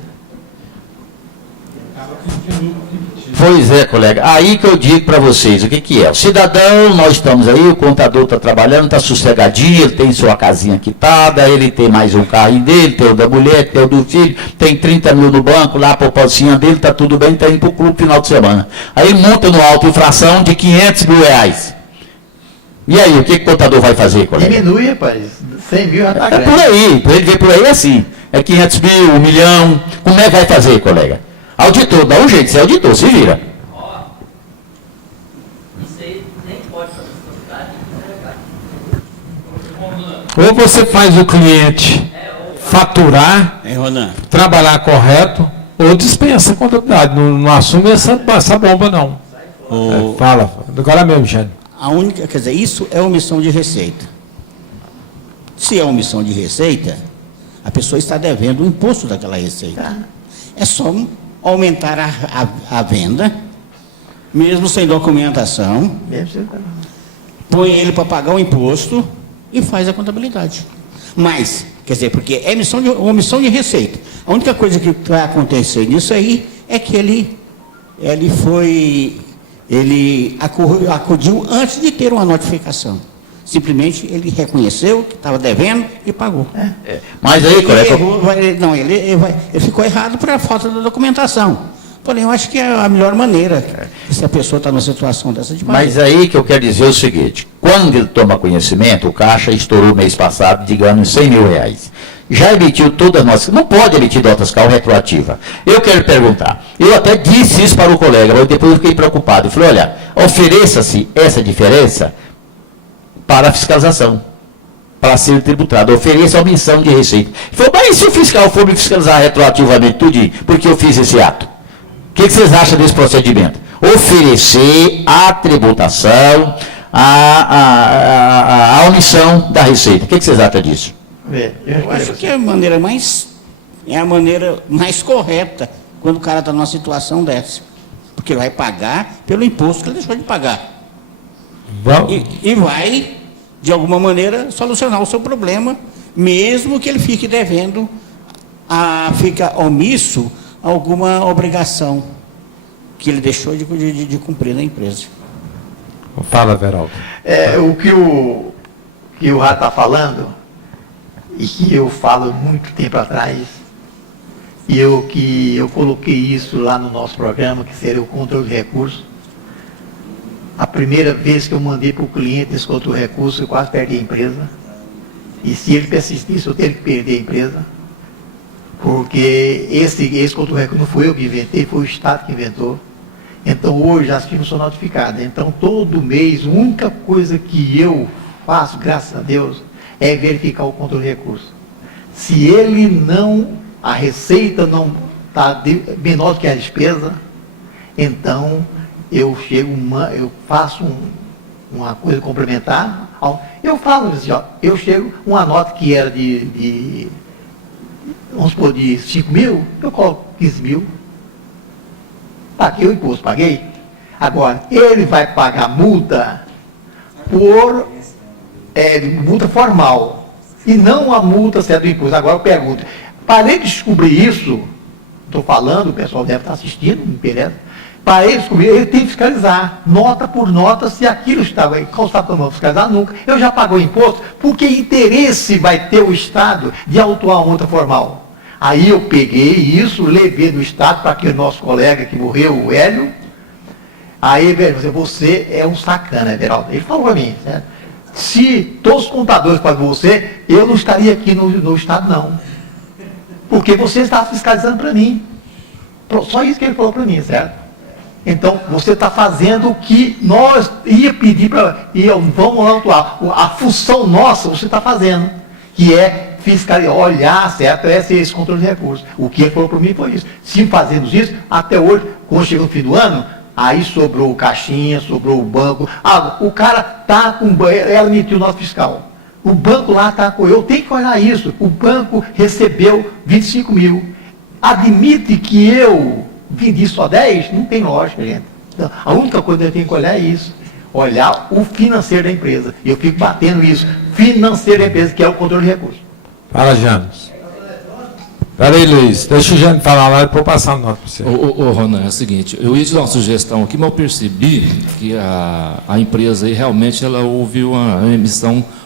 Pois é, colega. Aí que eu digo para vocês, o que é? O cidadão, nós estamos aí, o contador está trabalhando, está sossegadinho, ele tem sua casinha quitada, ele tem mais um carro dele, tem o da mulher, tem o do filho, tem 30 mil no banco, lá a poupancinha dele, está tudo bem, está indo para o clube final de semana. Aí ele monta no auto infração de 500 mil reais. E aí, o que o contador vai fazer, colega? Diminui, rapaz. 100 mil já está grande. É por aí, para ele ver por aí é assim. É 500 mil, 1 milhão. Como é que vai fazer, colega? Auditor, dá um jeito, você é auditor, se vira. Ou você faz o cliente faturar, trabalhar correto, ou dispensa a contabilidade. Não assume essa bomba, não. Fala, agora mesmo, Jânio. A única, quer dizer, isso é omissão de receita. Se é omissão de receita, a pessoa está devendo o imposto daquela receita. É só aumentar a venda, mesmo sem documentação, põe ele para pagar o imposto e faz a contabilidade. Mas, quer dizer, porque é omissão de receita. A única coisa que vai acontecer nisso aí é que ele acudiu antes de ter uma notificação. Simplesmente ele reconheceu que estava devendo e pagou. Mas aí, colega... Ele ficou errado por falta da documentação. Porém, eu acho que é a melhor maneira, se a pessoa está numa situação dessa de Mas aí que eu quero dizer o seguinte, quando ele toma conhecimento, o Caixa estourou mês passado, digamos, 100 mil reais. Já emitiu todas as nossas... Não pode emitir nota fiscal retroativa. Eu quero perguntar, eu até disse isso para o colega, mas depois eu fiquei preocupado. Eu falei, olha, ofereça-se essa diferença para a fiscalização, para ser tributado, ofereça a omissão de receita. Ele falou, mas se o fiscal for me fiscalizar retroativamente tudo, porque eu fiz esse ato? O que vocês acham desse procedimento? Oferecer a tributação, a omissão da receita. O que vocês acham disso? Eu acho que é a maneira mais correta quando o cara está numa situação dessa. Porque vai pagar pelo imposto que ele deixou de pagar. E vai, de alguma maneira, solucionar o seu problema, mesmo que ele fique devendo, fica omisso alguma obrigação que ele deixou de cumprir na empresa. Fala, Veraldo. O que o Rato está falando, e que eu falo muito tempo atrás, e eu coloquei isso lá no nosso programa, que seria o controle de recursos. A primeira vez que eu mandei para o cliente esse controle de recursos, eu quase perdi a empresa. E se ele persistisse, eu teria que perder a empresa. Porque esse controle de recursos não fui eu que inventei, foi o Estado que inventou. Então hoje as firmas são notificadas. Então todo mês, a única coisa que eu faço, graças a Deus, é verificar o controle de recursos. Se a receita não está menor do que a despesa, então eu faço uma coisa complementar. Eu falo assim, eu chego, uma nota que era vamos supor, de 5 mil, eu coloco 15 mil. Paguei o imposto, paguei. Agora, ele vai pagar multa por multa formal e não a multa certa do imposto. Agora eu pergunto, para ele descobrir isso, estou falando, o pessoal deve estar assistindo, me interessa, para ele descobrir, ele tem que fiscalizar, nota por nota, se aquilo estava, qual Estado não vai fiscalizar nunca, eu já pago o imposto, porque interesse vai ter o Estado de autuar a multa formal. Aí eu peguei isso, levei do Estado para aquele nosso colega que morreu, o Hélio, Aí, velho, você é um sacana, Everaldo. Ele falou para mim, certo? Se todos os contadores pagam você, eu não estaria aqui no Estado, não. Porque você está fiscalizando para mim. Só isso que ele falou para mim, certo? Então, você está fazendo o que nós ia pedir para... Vamos lá atuar. A função nossa, você está fazendo. Que é fiscalizar, olhar, certo? Esse controle de recursos. O que ele falou para mim foi isso. Se fazemos isso, até hoje, quando chega no fim do ano, aí sobrou o caixinha, sobrou o banco. O cara está com... Ela emitiu nota fiscal. O banco lá está com... Eu tenho que olhar isso. O banco recebeu 25 mil. Admite que eu vendi só 10? Não tem lógica, gente. Então, a única coisa que eu tenho que olhar é isso. Olhar o financeiro da empresa. Eu fico batendo isso. Financeiro da empresa, que é o controle de recursos. Fala, Janos. Espera aí, Luiz. Deixa o Janos falar lá e depois eu passar a nota para você. Ô, Ronan, é o seguinte. Eu ia te dar uma sugestão aqui, mas eu percebi que a empresa aí realmente ela houve uma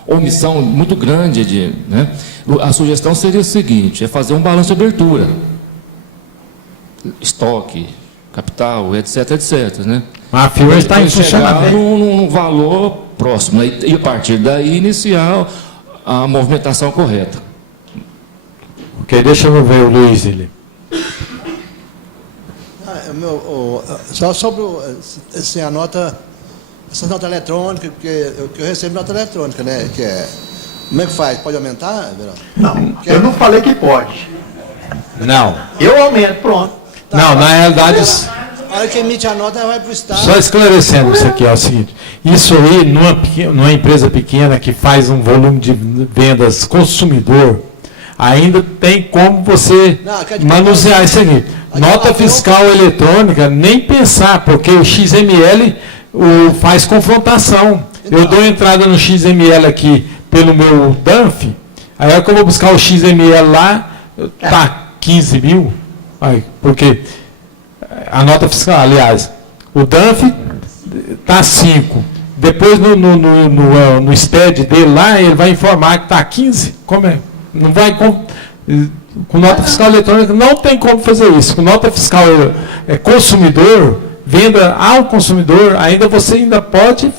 omissão muito grande. Né? A sugestão seria o seguinte, é fazer um balanço de abertura. Estoque, capital, etc, né? A firma está em funcionamento. Num valor próximo. E a partir daí iniciar a movimentação correta. Ok, deixa eu ver o Luiz. Só sobre assim, a nota, essa nota eletrônica, porque eu recebo nota eletrônica, né? Que é, como é que faz? Pode aumentar, Everaldo? Não, eu não falei que pode. Não. Eu aumento, pronto. Não, na realidade... A hora que emite a nota, vai para o Estado. Só esclarecendo isso aqui, é o seguinte, isso aí, numa empresa pequena que faz um volume de vendas consumidor, ainda tem como você manusear isso aqui. Nota fiscal eletrônica, nem pensar, porque o XML faz confrontação. Eu dou entrada no XML aqui pelo meu DANF, aí é que eu vou buscar o XML lá, tá 15 mil, aí, porque a nota fiscal, aliás, o DANF está 5. Depois no SPED dele lá, ele vai informar que está 15. Como é? Não vai com nota fiscal eletrônica, não tem como fazer isso. Com nota fiscal consumidor, venda ao consumidor, você ainda pode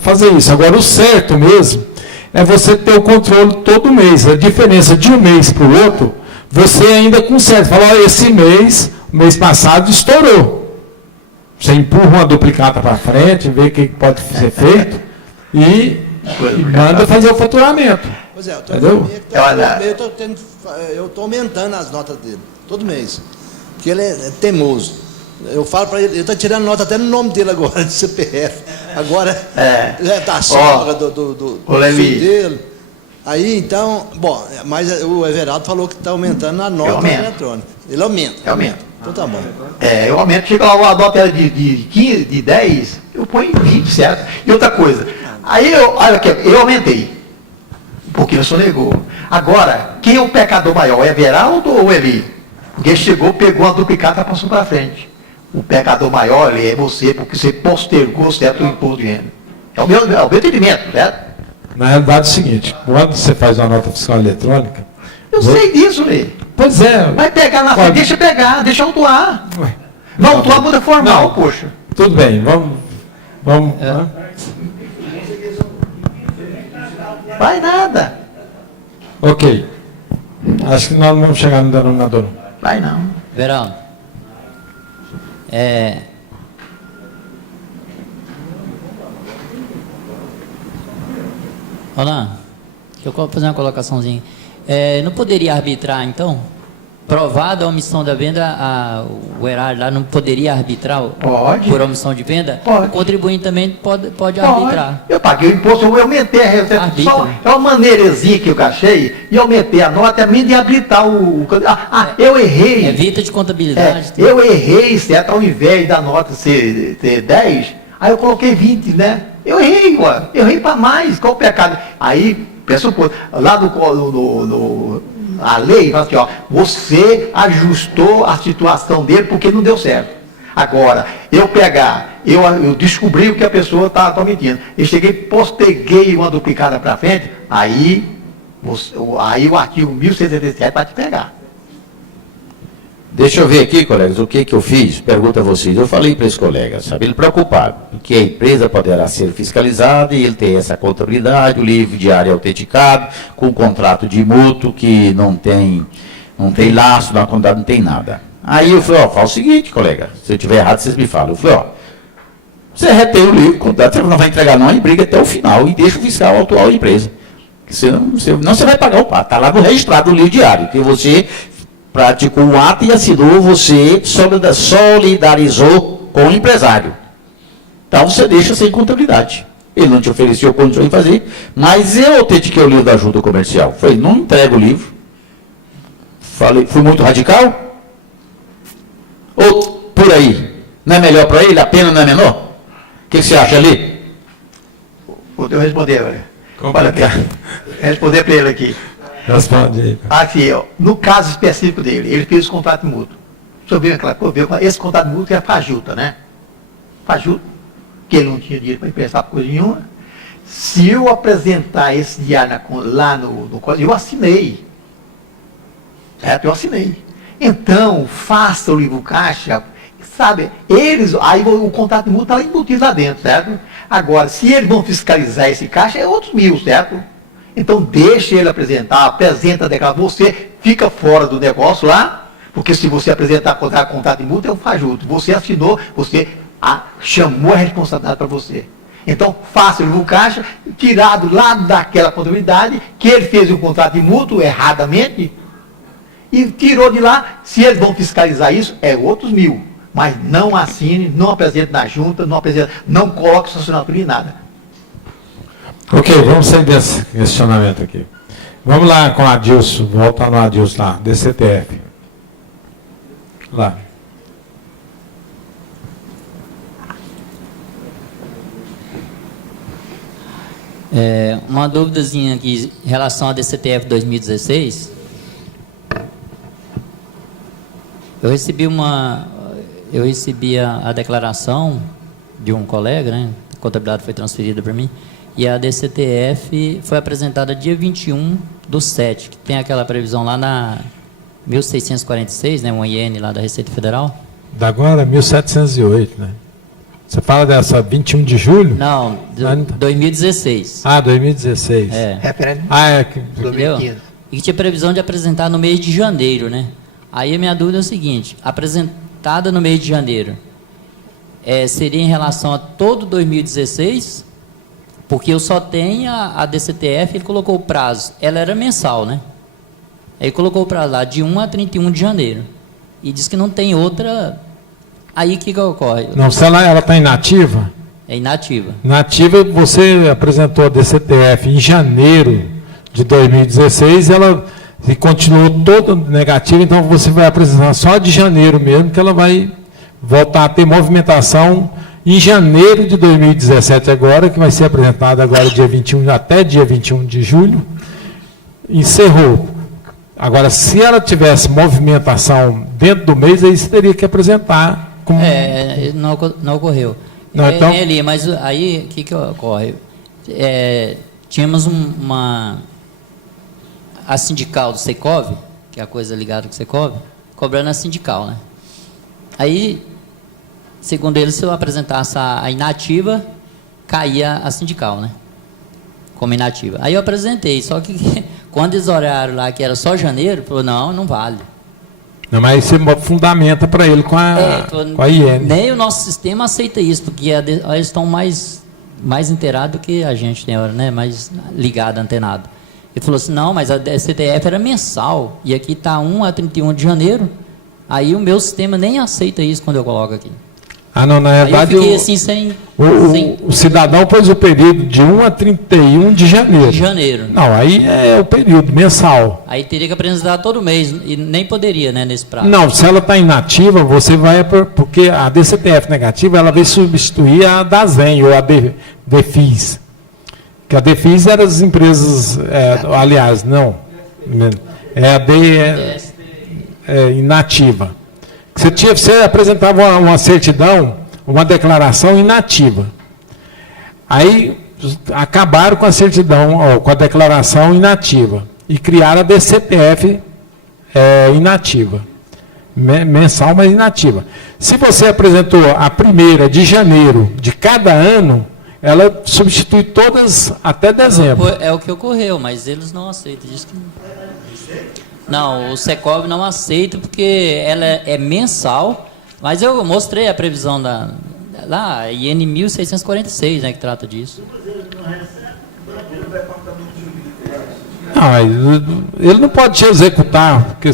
fazer isso. Agora, o certo mesmo é você ter o controle todo mês. A diferença de um mês para o outro, você ainda conserta. Fala, esse mês passado estourou. Você empurra uma duplicata para frente, vê o que pode ser feito e manda fazer o faturamento. Pois é, eu estou aumentando as notas dele, todo mês. Porque ele é teimoso. Eu falo para ele está tirando nota até no nome dele agora, de CPF. Agora, da sogra, do filho dele. Aí, então, bom, mas o Everaldo falou que está aumentando a nota eletrônica. Ele aumenta. Eu aumento. Então tá bom. Eu aumento, chega lá, a nota era de 15, de 10, eu ponho 20, certo? E outra coisa, aí olha aqui, eu aumentei, porque o senhor negou. Agora, quem é o pecador maior? É Everaldo ou Eli? Porque chegou, pegou a duplicata e passou para frente. O pecador maior é você, porque você postergou, certo, o imposto de renda. É o meu entendimento, certo? Na realidade é o seguinte, quando você faz uma nota fiscal eletrônica... Eu sei disso, Lê. Pois é. Vai pegar na frente, deixa autuar. Não, autuar muda formal, poxa. Tudo bem, vamos. Vai nada. Ok. Acho que nós não vamos chegar no denominador. Vai não. Verão. Olá, deixa eu fazer uma colocaçãozinha. Não poderia arbitrar, então? Provada a omissão da venda, o erário lá não poderia arbitrar por omissão de venda? Pode. O contribuinte também pode arbitrar. Eu paguei o imposto, eu aumentei a receita. Só é uma maneirezinha que eu achei e aumentei a nota a mim de habilitar eu errei. Evita de contabilidade. Eu errei, certo? Ao invés da nota ser 10, aí eu coloquei 20, né? Eu errei, ué. Eu errei para mais. Qual o pecado? Aí, pressuposto, lá a lei fala assim, ó, você ajustou a situação dele porque não deu certo. Agora, eu descobri o que a pessoa está mentindo. Eu cheguei, posterguei uma duplicada para frente, aí o artigo 1177 vai te pegar. Deixa eu ver aqui, colegas, o que eu fiz? Pergunta a vocês. Eu falei para esse colega, sabe, ele preocupado, que a empresa poderá ser fiscalizada e ele tem essa contabilidade, o livro diário autenticado, com contrato de mútuo que não tem laço, na contabilidade não tem nada. Aí eu falei, fala o seguinte, colega, se eu estiver errado, vocês me falam. Eu falei, você retém o livro, o contrato, você não vai entregar não, e briga até o final, e deixa o fiscal atuar a empresa. Senão você vai pagar o pato, está lá no registrado do livro diário, que você praticou o ato e assinou, você solidarizou com o empresário. Então você deixa sem contabilidade. Ele não te ofereceu condição de fazer, mas eu autentiquei o livro da junta comercial. Falei, não entrega o livro. Falei, fui muito radical? Ou por aí? Não é melhor para ele? A pena não é menor? O que você acha ali? Vou responder, olha. Responder para ele aqui. Responde aí. Aqui, no caso específico dele, ele fez o contrato mútuo. O senhor viu aquela coisa? Esse contrato mútuo é fajuta, né? Fajuta, que ele não tinha dinheiro para emprestar coisa nenhuma. Se eu apresentar esse diário lá no eu assinei. Certo? Eu assinei. Então, faça o livro caixa, sabe? Aí o contrato mútuo está embutido lá dentro, certo? Agora, se eles vão fiscalizar esse caixa, é outros 1.000, certo? Então, deixa ele apresentar, apresenta a declaração. Você fica fora do negócio lá, porque se você apresentar contrato de multa, é um fajuto. Você assinou, você chamou a responsabilidade para você. Então, faça o livro caixa, tirado lá daquela contabilidade, que ele fez um contrato de multa erradamente, e tirou de lá. Se eles vão fiscalizar isso, é outros 1.000. Mas não assine, não apresente na junta, não coloque sua assinatura em nada. Ok, vamos sair desse questionamento aqui. Vamos lá com a Adilson, voltar no Adilson lá, DCTF. Lá. Uma dúvidazinha aqui em relação à DCTF 2016. Eu recebi a declaração de um colega, né? A contabilidade foi transferida para mim. E a DCTF foi apresentada dia 21/7, que tem aquela previsão lá na 1646, né, um IN lá da Receita Federal. Da agora, 1708, né? Você fala dessa 21 de julho? Não, 2016. 2016. Entendeu? E que tinha previsão de apresentar no mês de janeiro, né? Aí a minha dúvida é o seguinte, apresentada no mês de janeiro, seria em relação a todo 2016? Porque eu só tenho a DCTF, ele colocou o prazo, ela era mensal, né? Aí colocou o prazo lá de 1 a 31 de janeiro. E diz que não tem outra. Aí o que ocorre? Não, se ela está inativa? É inativa. Inativa, você apresentou a DCTF em janeiro de 2016, e continuou toda negativa, então você vai apresentar só de janeiro mesmo, que ela vai voltar a ter movimentação em janeiro de 2017 agora, que vai ser apresentada agora dia 21, até dia 21 de julho, encerrou. Agora, se ela tivesse movimentação dentro do mês, aí você teria que apresentar. Não ocorreu. Não, então... mas aí, o que ocorre? Tínhamos a sindical do Secov, que é a coisa ligada com o Secov, cobrando a sindical, né? Aí, segundo eles, se eu apresentasse a inativa, caía a sindical, né? Como inativa. Aí eu apresentei, só que quando eles olharam lá que era só janeiro, falou, não vale. Não, mas você fundamenta para ele com a IN. Nem o nosso sistema aceita isso, porque eles estão mais inteirados do que a gente tem, né? Mais ligado, antenado. Ele falou assim, não, mas a DCTF era mensal, e aqui está 1 a 31 de janeiro, aí o meu sistema nem aceita isso quando eu coloco aqui. Não, na verdade, eu fiquei assim, sem... O cidadão pôs o período de 1 a 31 de janeiro. De janeiro. Não, aí é o período mensal. Aí teria que apresentar todo mês, e nem poderia, né, nesse prazo. Não, se ela está inativa, você vai... Porque a DCTF negativa, ela vai substituir a DASEM, ou a DEFIS. Que a DEFIS era as empresas... aliás, não. É a inativa. Você apresentava uma certidão, uma declaração inativa. Aí acabaram com a certidão, com a declaração inativa, e criaram a DCTF inativa. mensal, mas inativa. Se você apresentou a primeira de janeiro de cada ano, ela substitui todas até dezembro. É o que ocorreu, mas eles não aceitam. Diz que não, o Secov não aceita porque ela é mensal, mas eu mostrei a previsão lá, IN 1646, né, que trata disso. Ele não pode te executar, porque...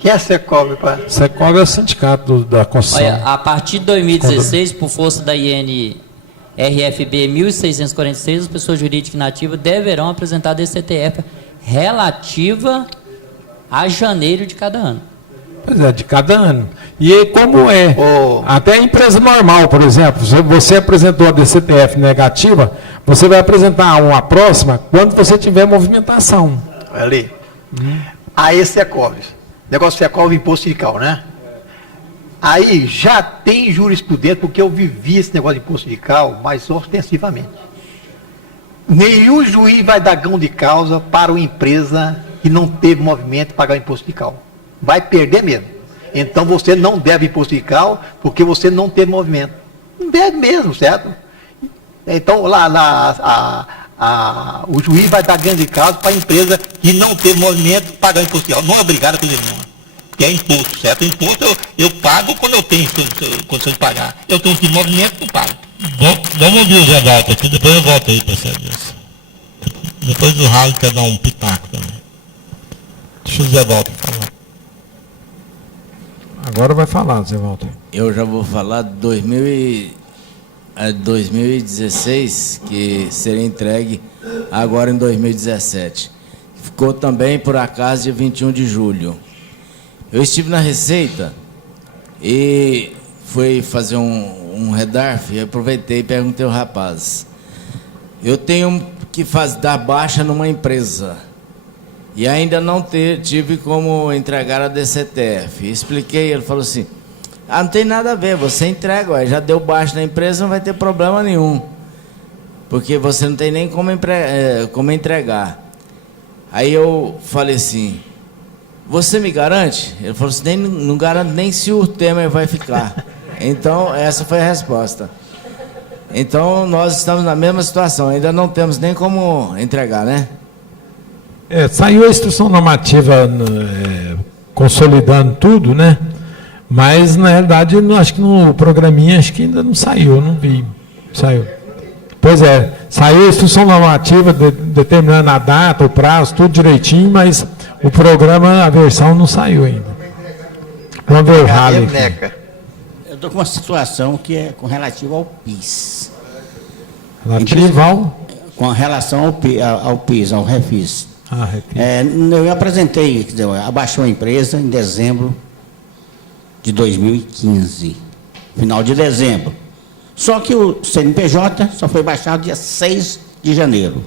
Quem é Secov, pai? Secov é o sindicato da construção. Olha, a partir de 2016, por força da IN RFB 1646, as pessoas jurídicas inativas deverão apresentar a DCTF relativa a janeiro de cada ano. Pois é, de cada ano. E como é? Até a empresa normal, por exemplo, se você apresentou a DCTF negativa, você vai apresentar uma próxima quando você tiver movimentação. Ali. Aí Secov. Negócio Secov, imposto sindical, né? Aí já tem jurisprudência, porque eu vivi esse negócio de imposto sindical mais ostensivamente. Nenhum juiz vai dar gão de causa para uma empresa que não teve movimento para pagar o imposto sindical. Vai perder mesmo. Então você não deve imposto sindical porque você não teve movimento. Não deve mesmo, certo? Então o juiz vai dar ganho de causa para a empresa que não teve movimento pagar imposto sindical. Não é obrigado a fazer nenhuma. Que é imposto, certo? O imposto eu pago quando eu tenho condição de pagar. Eu tenho um movimento, não pago. Vamos ouvir o Zé Walter aqui, depois eu volto aí para isso. Depois o Raul quer dar um pitaco também. Deixa o Zé Walter falar. Agora vai falar, Zé Walter. Eu já vou falar de 2016, que seria entregue agora em 2017. Ficou também, por acaso, dia 21 de julho. Eu estive na Receita e fui fazer um redarf e aproveitei e perguntei ao rapaz. Eu tenho que dar baixa numa empresa e ainda não tive como entregar a DCTF. Expliquei, ele falou assim, não tem nada a ver, você entrega, já deu baixa na empresa, não vai ter problema nenhum, porque você não tem nem como entregar. Aí eu falei assim, você me garante? Ele falou assim, não garanto nem se o Temer vai ficar. Então, essa foi a resposta. Então, nós estamos na mesma situação, ainda não temos nem como entregar, né? Saiu a instrução normativa consolidando tudo, né? Mas, na realidade, acho que no programinha, acho que ainda não saiu, não vi. Saiu. Pois é, saiu a instrução normativa determinando a data, o prazo, tudo direitinho, mas o programa, a versão não saiu ainda. Vamos ver o rally. Eu estou com uma situação que é com relativo ao PIS. Relativo com relação ao PIS, ao refis. refis. Eu apresentei, quer dizer, abaixou a empresa em dezembro de 2015, final de dezembro. Só que o CNPJ só foi baixado dia 6 de janeiro.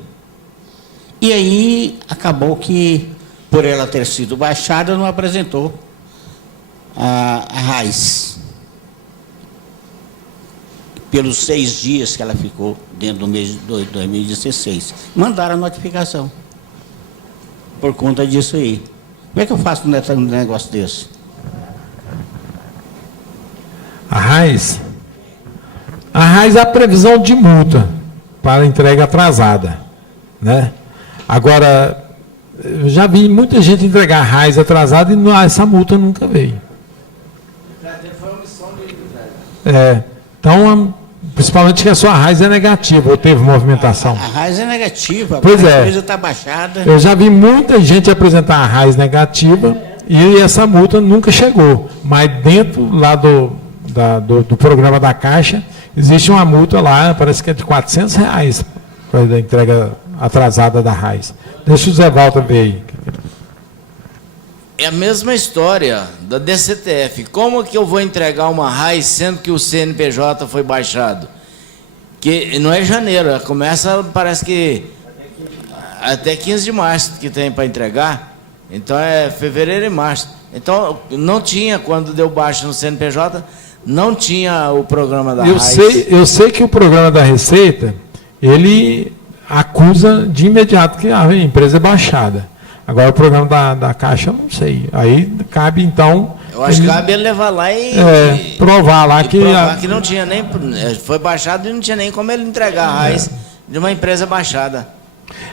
E aí acabou que, por ela ter sido baixada, não apresentou a RAIS. Pelos 6 dias que ela ficou dentro do mês de 2016. Mandaram a notificação. Por conta disso aí. Como é que eu faço um negócio desse? A RAIS é a previsão de multa para entrega atrasada, né? Agora, eu já vi muita gente entregar a RAIS atrasada e essa multa nunca veio. Então, principalmente que a sua RAIS é negativa, ou teve movimentação. A RAIS é negativa, pois a empresa está baixada. Eu já vi muita gente apresentar a RAIS negativa e essa multa nunca chegou. Mas dentro lá do programa da Caixa, existe uma multa lá, parece que é de R$400 para a entrega atrasada da RAIS. Deixa o Zé Walter ver aí. É a mesma história da DCTF. Como que eu vou entregar uma RAIS sendo que o CNPJ foi baixado? Que não é janeiro, começa, parece que até 15 de março que tem para entregar. Então é fevereiro e março. Então não tinha, quando deu baixa no CNPJ, não tinha o programa da RAIS. Eu sei que o programa da Receita, ele acusa de imediato que a empresa é baixada. Agora, o programa da Caixa, eu não sei. Aí cabe, então, Eu acho que cabe ele levar lá e provar lá que... provar que não tinha nem... Foi baixado e não tinha nem como ele entregar a raiz de uma empresa baixada.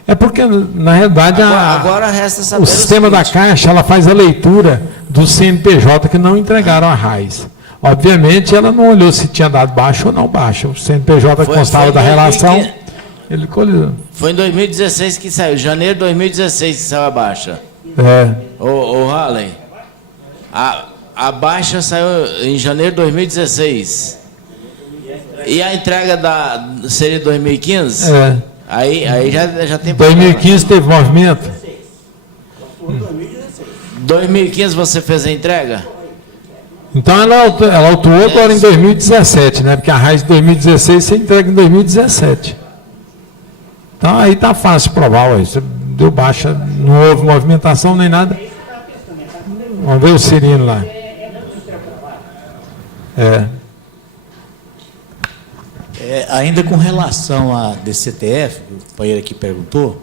É porque, na realidade, agora resta saber o sistema da Caixa ela faz a leitura do CNPJ que não entregaram a raiz. Obviamente, ela não olhou se tinha dado baixo ou não baixo. O CNPJ constava da relação, ele colheu. Foi em 2016 que saiu, janeiro de 2016 que saiu a baixa. Ô Halley, a baixa saiu em janeiro de 2016. E a entrega seria 2015? Aí já tem... 2015 teve movimento? 2015 você fez a entrega? Então ela autuou agora em 2017, né? Porque a raiz de 2016 você entrega em 2017. Então aí tá fácil provar, ué. Você deu baixa, não houve movimentação nem nada. Vamos ver o Cirino lá. Ainda com relação à DCTF, o companheiro aqui perguntou,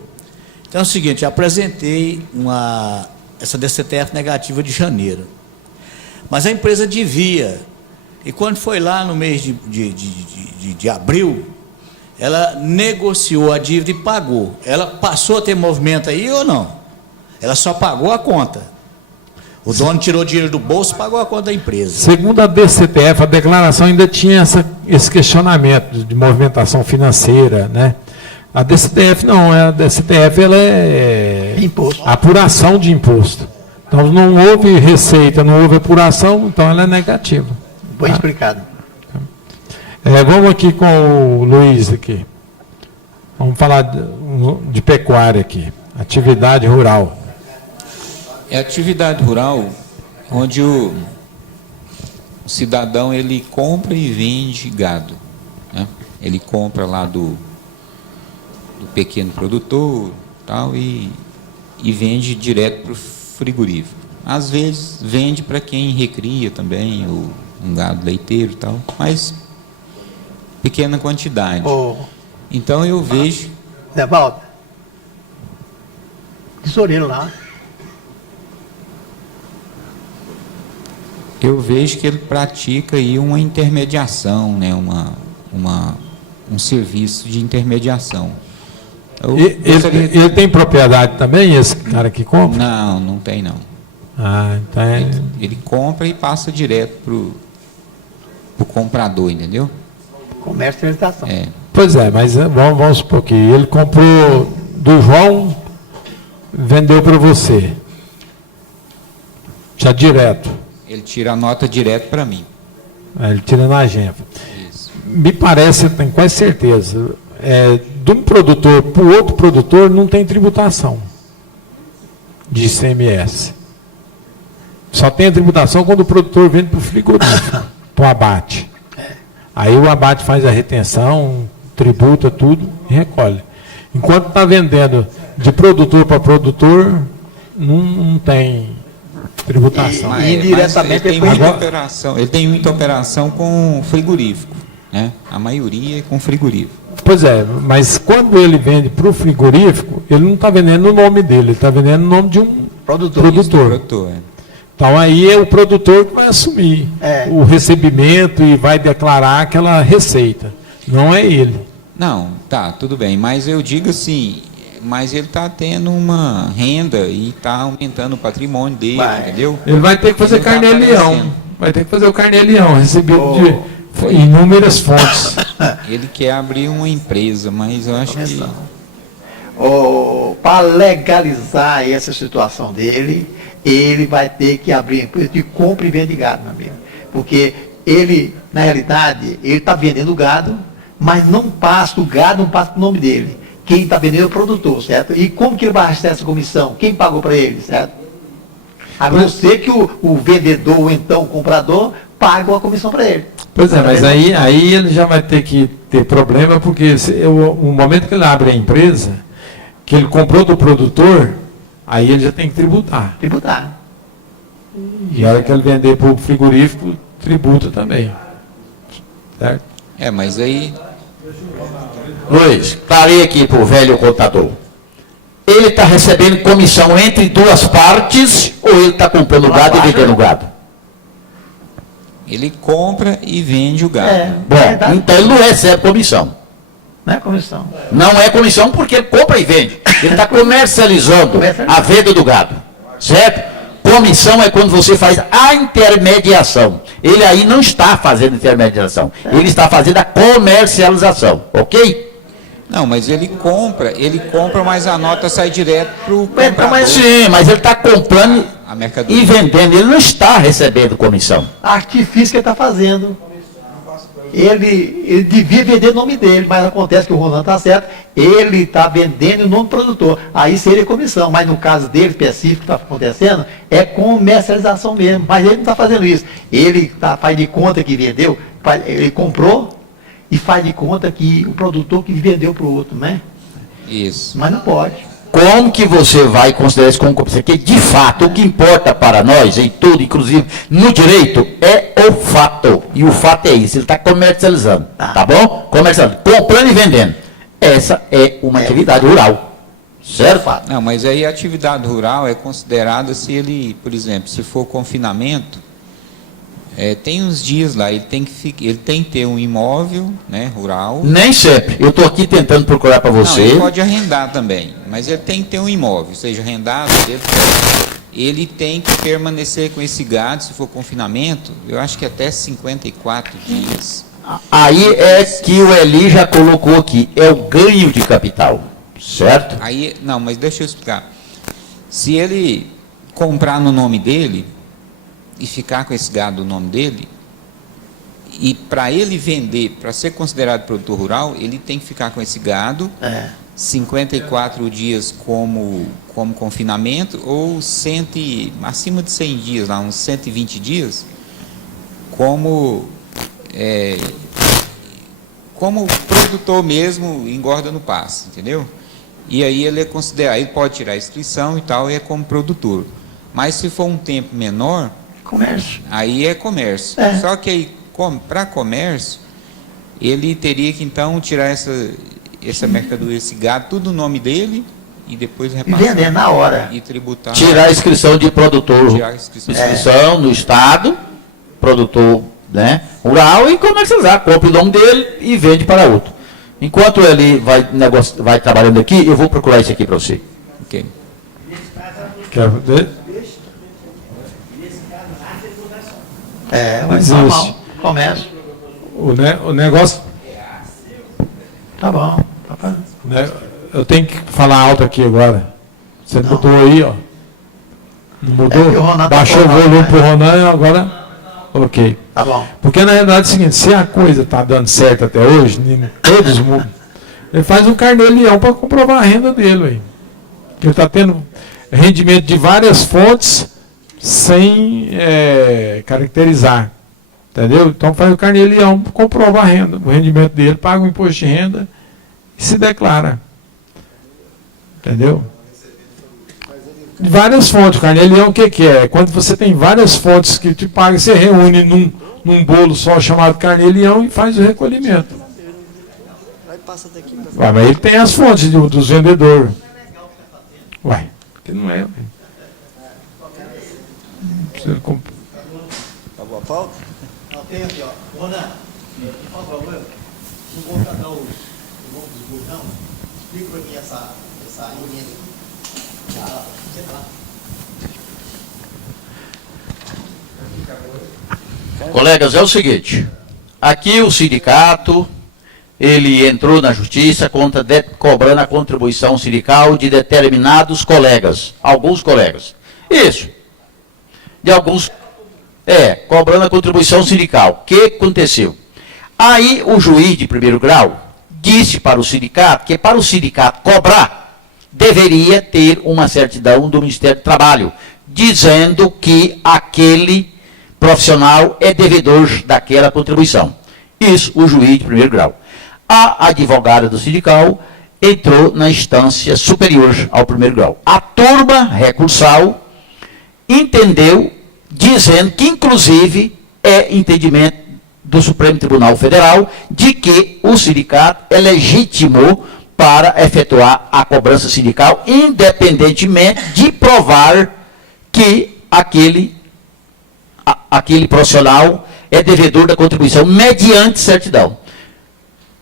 então é o seguinte, eu apresentei essa DCTF negativa de janeiro, mas a empresa devia, e quando foi lá no mês de abril, ela negociou a dívida e pagou. Ela passou a ter movimento aí ou não? Ela só pagou a conta. O dono tirou dinheiro do bolso e pagou a conta da empresa. Segundo a DCTF, a declaração ainda tinha esse questionamento de movimentação financeira, né? A DCTF não, a DCTF ela é apuração de imposto. Então não houve receita, não houve apuração, então ela é negativa. Bem explicado. Vamos aqui com o Luiz aqui. Vamos falar de pecuária aqui, atividade rural. É atividade rural onde o cidadão ele compra e vende gado, né? Ele compra lá do pequeno produtor tal, e vende direto para o frigorífico. Às vezes vende para quem recria também, um gado leiteiro tal, mas pequena quantidade. Então eu vejo... Devaldo, tesoureiro lá. Eu vejo que ele pratica aí uma intermediação, né? Um serviço de intermediação. Ele tem propriedade também, esse cara que compra? Não, não tem não. Então ele compra e passa direto pro comprador, entendeu? Comercialização. Pois mas vamos supor que ele comprou do João, vendeu para você. Já direto. Ele tira a nota direto para mim. Ele tira na agenda. Isso. Me parece, eu tenho quase certeza, de um produtor para o outro produtor não tem tributação de ICMS. Só tem a tributação quando o produtor vende para o frigorífico, para o abate. Aí o abate faz a retenção, tributa tudo e recolhe. Enquanto está vendendo de produtor para produtor, não tem tributação. Indiretamente ele tem muita operação com frigorífico, né? A maioria é com frigorífico. Pois mas quando ele vende para o frigorífico, ele não está vendendo no nome dele, ele está vendendo no nome de um produtor. Então aí é o produtor que vai assumir o recebimento e vai declarar aquela receita. Não é ele. Não, tá, tudo bem. Mas eu digo assim, mas ele está tendo uma renda e está aumentando o patrimônio dele, entendeu? Ele vai ter que fazer carnê-leão. Vai ter que fazer o carnê-leão, recebido de inúmeras fontes. Ele quer abrir uma empresa, mas eu acho que... Para legalizar essa situação dele, ele vai ter que abrir empresa de compra e venda de gado, meu amigo. Porque ele, na realidade, ele está vendendo gado, mas não passa, o gado não passa para o nome dele. Quem está vendendo é o produtor, certo? E como que ele vai arrastar essa comissão? Quem pagou para ele, certo? A não ser que o vendedor, ou então o comprador, pague a comissão para ele. Pois mas aí ele já vai ter que ter problema, porque o momento que ele abre a empresa, que ele comprou do produtor, aí ele já tem que tributar. E a hora que ele vender para o frigorífico, tributa também. Certo? Mas aí... Luiz, parei aqui para o velho contador. Ele está recebendo comissão entre duas partes ou ele está comprando gado e vendendo gado? Ele compra e vende o gado. Bom, então ele não recebe comissão. Não é comissão. Não é comissão porque ele compra e vende. Ele está comercializando a venda do gado. Certo? Comissão é quando você faz a intermediação. Ele aí não está fazendo intermediação. Ele está fazendo a comercialização. Ok? Não, mas ele compra, mas a nota sai direto para o comprador. Sim, mas ele está comprando A mercadoria. e vendendo. Ele não está recebendo comissão. Artifício que ele está fazendo. Ele devia vender o nome dele, mas acontece que o Ronan está certo, ele está vendendo o nome do produtor. Aí seria comissão, mas no caso dele específico que está acontecendo, é comercialização mesmo. Mas ele não está fazendo isso. Ele faz de conta que vendeu, ele comprou e faz de conta que o produtor que vendeu para o outro, né? Isso. Mas não pode. Como que você vai considerar isso como comissão? Porque, de fato, o que importa para nós, em tudo, inclusive no direito, é o fato. E o fato é isso, ele está comercializando. Tá bom? Comercializando. Comprando e vendendo. Essa é uma atividade rural. Certo? Não, mas aí a atividade rural é considerada se ele, por exemplo, se for confinamento, tem uns dias lá, ele tem que ter um imóvel, né, rural. Nem sempre. Eu estou aqui tentando procurar para você. Não, ele pode arrendar também, mas ele tem que ter um imóvel, seja arrendado, ele tem que permanecer com esse gado, se for confinamento, eu acho que até 54 dias. Aí é que o Eli já colocou aqui, é o ganho de capital, certo? Aí, não, mas deixa eu explicar. Se ele comprar no nome dele e ficar com esse gado no nome dele, e para ele vender, para ser considerado produtor rural, ele tem que ficar com esse gado 54 dias como confinamento, ou acima de 100 dias, lá, uns 120 dias, como produtor mesmo, engorda no pasto, entendeu? E aí ele é considerado, ele pode tirar a inscrição e tal, e é como produtor. Mas se for um tempo menor, comércio. Aí é comércio. Só que aí, para comércio, ele teria que então tirar essa mercadoria, esse gado, tudo no nome dele, e depois repassar. E vender na hora. E tributar. Tirar a inscrição de produtor. Tirar a inscrição no Estado, produtor, né, rural, e comercializar. Compra o nome dele e vende para outro. Enquanto ele vai trabalhando aqui, eu vou procurar isso aqui para você. Ok. Quer ver? Mas normal. Comércio. O negócio. Tá bom. Eu tenho que falar alto aqui agora. Você botou aí, ó. Não mudou? Baixou o volume pro Ronan, agora. Ok. Tá bom. Porque na realidade é o seguinte, se a coisa está dando certo até hoje, todos mundo, ele faz um carnê-leão para comprovar a renda dele. Aí. Ele está tendo rendimento de várias fontes sem caracterizar. Entendeu? Então faz o carnê-leão, comprova a renda, o rendimento dele, paga o imposto de renda e se declara. Entendeu? De várias fontes. Carnê-leão o que é? Quando você tem várias fontes que te pagam, você reúne num bolo só chamado carnê-leão e faz o recolhimento. Ué, mas ele tem as fontes dos vendedores. Ué, que não é. Tá bom, Paulo? Não, tem aqui, ó. Ronan, por favor, não vou tratar o nome dos burros, não. Explica para mim essa linha aqui. Senta lá. Colegas, é o seguinte, aqui o sindicato, ele entrou na justiça cobrando a contribuição sindical de determinados colegas, alguns colegas. Isso. De alguns, cobrando a contribuição sindical. O que aconteceu? Aí o juiz de primeiro grau disse para o sindicato que para o sindicato cobrar, deveria ter uma certidão do Ministério do Trabalho, dizendo que aquele profissional é devedor daquela contribuição. Isso, o juiz de primeiro grau. A advogada do sindical entrou na instância superior ao primeiro grau. A turma recursal entendeu, dizendo que, inclusive, é entendimento do Supremo Tribunal Federal de que o sindicato é legítimo para efetuar a cobrança sindical, independentemente de provar que aquele profissional é devedor da contribuição mediante certidão.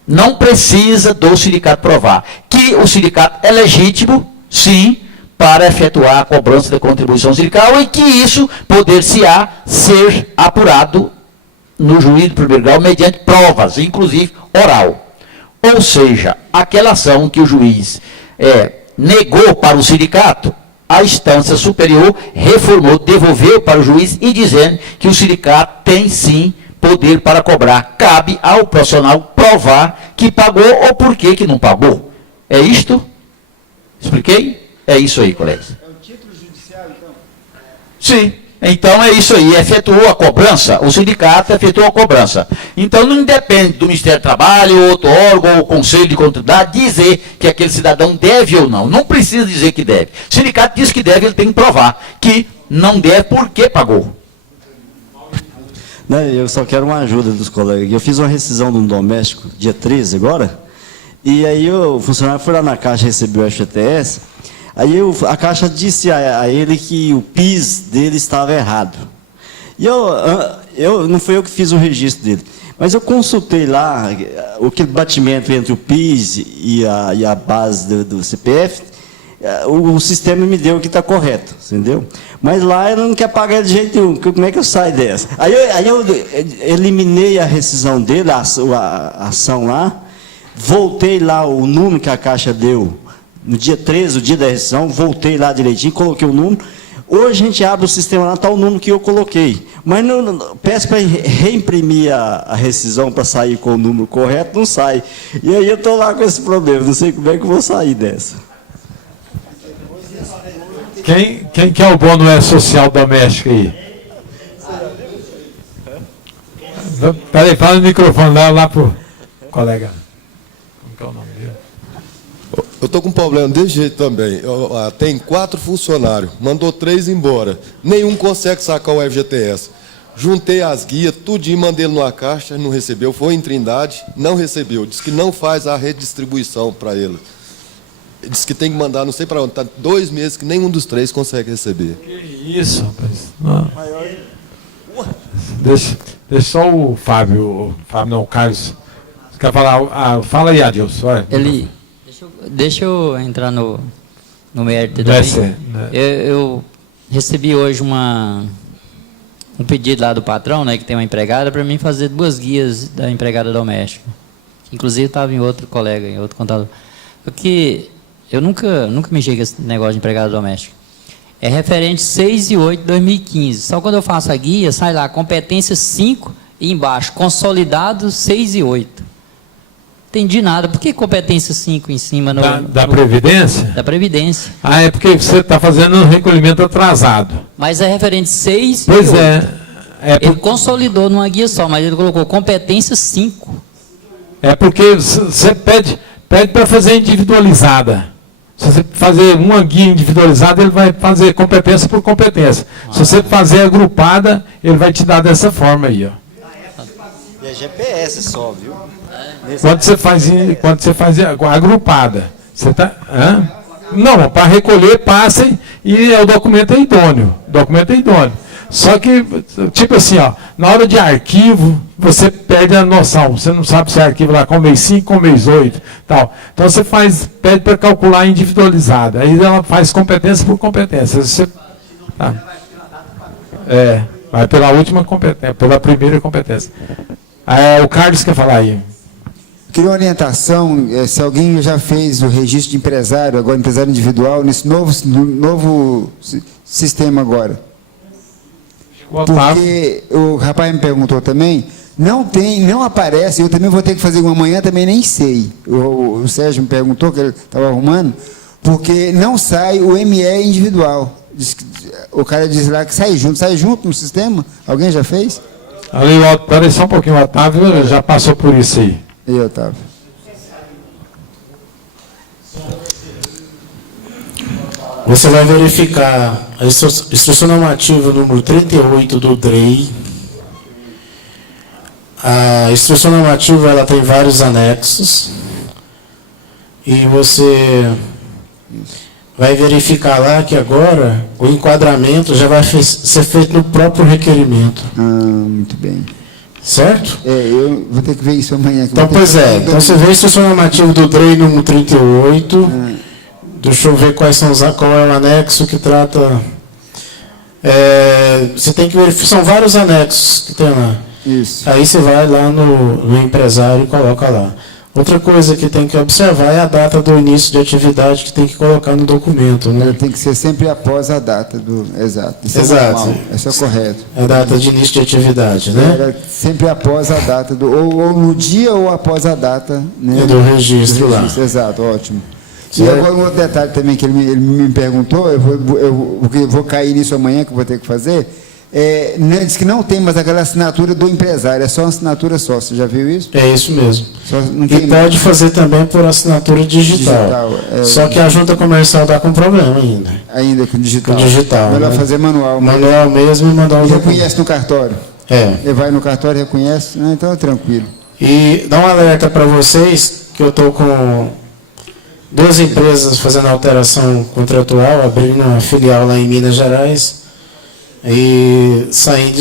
Não precisa do sindicato provar. Que o sindicato é legítimo, sim, para efetuar a cobrança da contribuição sindical e que isso poder-se-á ser apurado no juízo de primeiro grau mediante provas, inclusive oral. Ou seja, aquela ação que o juiz negou para o sindicato, a instância superior reformou, devolveu para o juiz e dizendo que o sindicato tem sim poder para cobrar. Cabe ao profissional provar que pagou ou por que não pagou. É isto? Expliquei? É isso aí, colegas. É o título judicial, então? Sim. Então é isso aí, efetuou a cobrança, o sindicato efetuou a cobrança. Então não depende do Ministério do Trabalho, outro órgão, ou Conselho de Contabilidade, dizer que aquele cidadão deve ou não. Não precisa dizer que deve. O sindicato diz que deve, ele tem que provar que não deve porque pagou. Eu só quero uma ajuda dos colegas. Eu fiz uma rescisão de um doméstico, dia 13 agora, e aí o funcionário foi lá na Caixa, recebeu o FGTS. Aí a Caixa disse a ele que o PIS dele estava errado. E não foi eu que fiz o registro dele, mas eu consultei lá aquele batimento entre o PIS e a base do CPF, o sistema me deu que está correto, entendeu? Mas lá ele não quer pagar de jeito nenhum, como é que eu saio dessa? Aí eu eliminei a rescisão dele, a ação lá, voltei lá o número que a Caixa deu, no dia 13, o dia da rescisão, voltei lá direitinho, coloquei o número. Hoje a gente abre o sistema lá, está o número que eu coloquei. Mas peço para reimprimir a rescisão para sair com o número correto, não sai. E aí eu estou lá com esse problema, não sei como é que eu vou sair dessa. Quem que é o bônus social doméstico aí? Peraí, fala no microfone lá para o colega. Como que é o nome dele? Eu estou com um problema desse jeito também. Tem 4 funcionários, mandou 3 embora. Nenhum consegue sacar o FGTS. Juntei as guias, tudinho, mandei ele numa caixa, não recebeu. Foi em Trindade, não recebeu. Diz que não faz a redistribuição para ele. Diz que tem que mandar, não sei para onde. Está 2 meses que nenhum dos 3 consegue receber. Que isso, rapaz. Não. Deixa só o Fábio não, o Carlos. Você quer falar? Fala aí, Adilson. Deixa eu entrar no mérito também. Eu recebi hoje um pedido lá do patrão, né, que tem uma empregada, para mim fazer 2 guias da empregada doméstica. Inclusive estava em outro colega, em outro contador. Porque eu nunca mexi com esse negócio de empregada doméstica. É referente 6 e 8 de 2015. Só quando eu faço a guia, sai lá, competência 5 e embaixo, consolidado 6 e 8. Entendi nada. Por que competência 5 em cima? Da Previdência? Da Previdência. Ah, é porque você está fazendo um recolhimento atrasado. Mas é referente 6 pois e 8. Ele consolidou numa guia só, mas ele colocou competência 5. É porque você pede para fazer individualizada. Se você fazer uma guia individualizada, ele vai fazer competência por competência. Se você fazer agrupada, ele vai te dar dessa forma aí, ó. E é GPS só, viu? Quando você faz agrupada, você tá, não, para recolher, passa e o documento é idôneo. O documento é idôneo. Só que, tipo assim, ó, na hora de arquivo, você perde a noção. Você não sabe se é arquivo lá com mês 5, com mês 8, tal. Então você pede para calcular individualizada. Aí ela faz competência por competência. Você, vai pela última competência, pela primeira competência. O Carlos quer falar aí. Queria uma orientação, se alguém já fez o registro de empresário, agora empresário individual, nesse novo sistema agora. Porque o rapaz me perguntou também, não aparece, eu também vou ter que fazer uma manhã, também nem sei. O Sérgio me perguntou, que ele estava arrumando, porque não sai o ME individual. O cara diz lá que sai junto no sistema. Alguém já fez? Ali, peraí só um pouquinho, o Otávio já passou por isso aí. E Otávio? Você vai verificar a instrução normativa número 38 do DREI. A instrução normativa ela tem vários anexos. E você vai verificar lá que agora o enquadramento já vai ser feito no próprio requerimento. Muito bem. Certo? Eu vou ter que ver isso amanhã. Então, pois é. Então, você vê a instrução normativa do DREI número 38. Deixa eu ver qual é o anexo que trata... você tem que verificar, são vários anexos que tem lá. Isso. Aí você vai lá no empresário e coloca lá. Outra coisa que tem que observar é a data do início de atividade que tem que colocar no documento, né? Tem que ser sempre após a data do... Exato. Isso Exato. é normal. Isso é correto. A data de início de atividade, né? Sempre após a data do... Ou no dia ou após a data... Né, do registro lá. Exato, ótimo. E agora um outro detalhe também que ele me perguntou, eu vou cair nisso amanhã, que eu vou ter que fazer, diz que não tem mais aquela assinatura do empresário, é só uma assinatura só, você já viu isso? É isso mesmo. Não E tem pode fazer também por assinatura digital. Só que a junta comercial está com problema ainda. Ainda com digital. Com digital. Melhor né? fazer manual. Manual mesmo e mandar o documento. Reconhece no cartório? Ele vai no cartório e reconhece? Então é tranquilo. E dá um alerta para vocês, que eu estou com 2 empresas fazendo alteração contratual, abrindo uma filial lá em Minas Gerais e saindo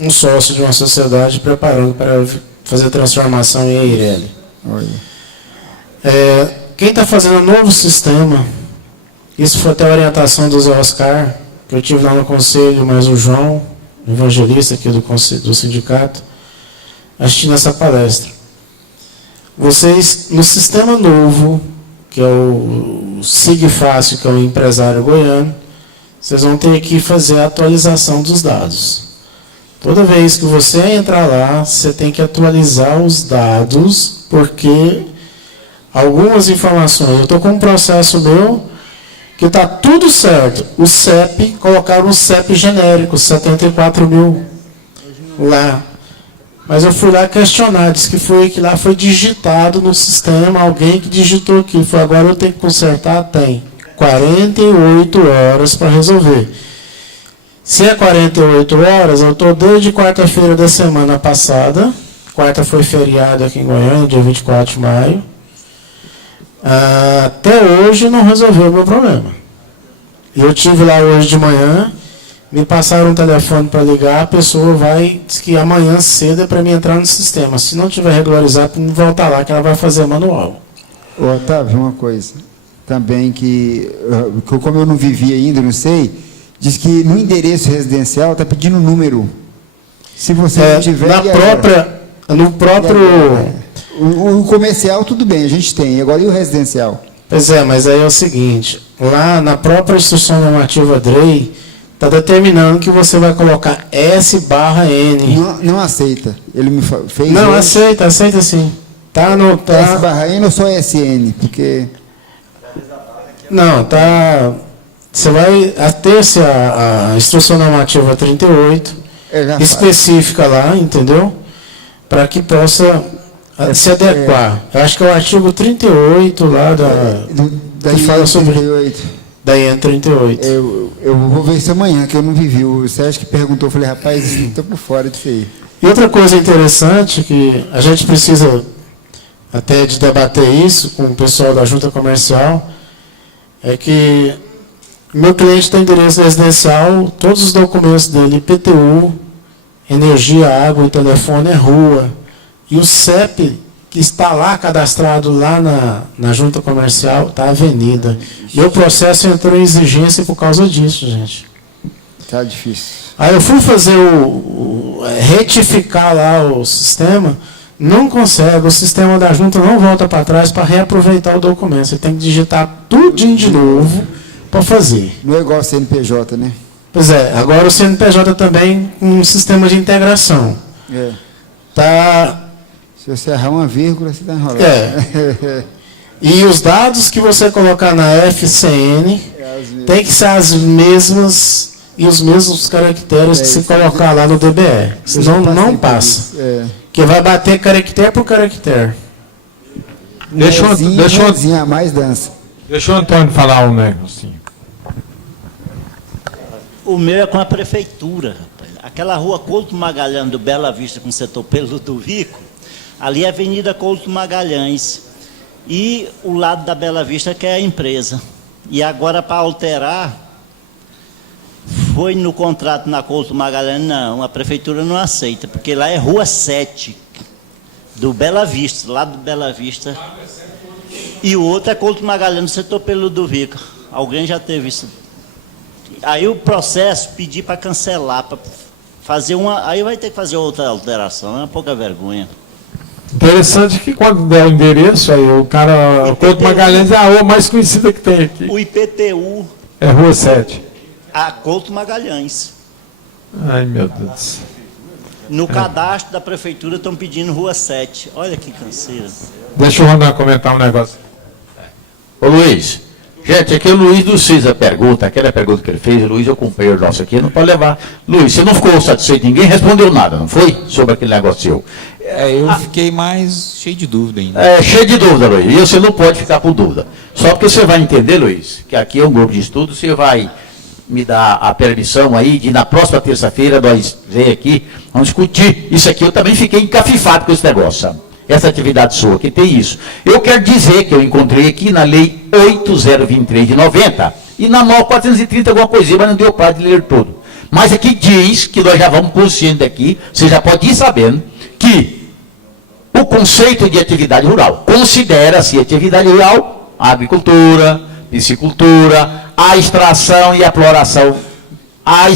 um sócio de uma sociedade preparando para fazer a transformação em EIRELI. Quem está fazendo um novo sistema, isso foi até a orientação do Zé Oscar, que eu tive lá no conselho, mas o João, evangelista aqui do sindicato, assistindo essa palestra. Vocês, no sistema novo, que é o SIG-Fácil, que é o empresário goiano, vocês vão ter que fazer a atualização dos dados. Toda vez que você entrar lá, você tem que atualizar os dados, porque algumas informações... Eu estou com um processo meu que está tudo certo. O CEP, colocaram um CEP genérico, 74 mil lá. Mas eu fui lá questionar, disse que lá foi digitado no sistema, alguém que digitou aqui. Foi, agora eu tenho que consertar? Tem 48 horas para resolver. Se é 48 horas, eu estou desde quarta-feira da semana passada, quarta foi feriado aqui em Goiânia, dia 24 de maio, até hoje não resolveu o meu problema. Eu tive lá hoje de manhã, me passaram um telefone para ligar, a pessoa diz que amanhã cedo é para mim entrar no sistema. Se não tiver regularizado, para me voltar lá, que ela vai fazer manual. Otávio, uma coisa, também que como eu não vivi ainda, não sei, diz que no endereço residencial está pedindo número. Se você não tiver... No próprio... O comercial, tudo bem, a gente tem. Agora, e o residencial? Pois é, mas aí é o seguinte, lá na própria instrução normativa DREI, está determinando que você vai colocar S/N. Não aceita. Ele me fez... Não, aceita sim. Tá. S/N ou só SN? Porque... Não, tá... Você vai ter-se a instrução normativa 38, específica lá, entendeu? Para que possa se adequar. Eu acho que é o artigo 38 lá que fala sobre... 38. Da IN 38. Eu vou ver isso amanhã, que eu não vivi. O Sérgio que perguntou, eu falei, rapaz, estou por fora disso aí. E outra coisa interessante, que a gente precisa até de debater isso com o pessoal da junta comercial, é que meu cliente tem endereço residencial, todos os documentos dele, IPTU, energia, água e telefone é rua. E o CEP, que está lá cadastrado lá na junta comercial, está avenida. E o processo entrou em exigência por causa disso, gente. Está difícil. Aí eu fui fazer retificar lá o sistema, não consegue, o sistema da junta não volta para trás para reaproveitar o documento. Você tem que digitar tudinho de novo para fazer. Não é igual ao CNPJ, né? Pois é, agora o CNPJ também com um sistema de integração. Se você errar uma vírgula, você está enrolado. E os dados que você colocar na FCN tem que ser as mesmas e os mesmos caracteres que se colocar lá no DBE. Senão não passa. Porque vai bater caractere por caractere. Deixa a mais dança. Deixa o Antônio falar um negocinho. O meu é com a prefeitura, rapaz. Aquela rua Couto Magalhães do Bela Vista com o setor Pelo do Rico, ali é a Avenida Couto Magalhães. E o lado da Bela Vista que é a empresa. E agora, para alterar, foi no contrato na Couto Magalhães, não, a prefeitura não aceita, porque lá é Rua 7, do Bela Vista, lá do Bela Vista. E o outro é Couto Magalhães, no setor pelo Ludovico. Alguém já teve isso? Aí o processo, pedir para cancelar, para fazer uma... Aí vai ter que fazer outra alteração, é uma pouca vergonha. Interessante que quando der o endereço, aí o cara, o Couto Magalhães é a rua mais conhecida que tem aqui. O IPTU... É Rua 7. A Couto Magalhães. Ai, meu Deus. No cadastro da prefeitura estão pedindo Rua 7. Olha que canseira. Deixa o Ronan comentar um negócio. Ô Luiz, gente, aqui é o Luiz do CISA pergunta, aquela pergunta que ele fez, o Luiz é o companheiro nosso aqui, não pode levar. Luiz, você não ficou satisfeito, ninguém respondeu nada, não foi? Sobre aquele negócio seu. Eu fiquei mais cheio de dúvida ainda. Cheio de dúvida, Luiz, e você não pode ficar com dúvida. Só porque você vai entender, Luiz, que aqui é um grupo de estudo, você vai me dar a permissão aí de na próxima terça-feira nós ver aqui, vamos discutir isso aqui. Eu também fiquei encafifado com esse negócio, sabe? Essa atividade sua, que tem isso. Eu quero dizer que eu encontrei aqui na Lei 8023 de 90 e na 9430 alguma coisinha, mas não deu prazo de ler tudo. Mas aqui diz que nós já vamos consciente aqui, você já pode ir sabendo, que o conceito de atividade rural considera-se atividade rural a agricultura, piscicultura, a extração e a exploração, a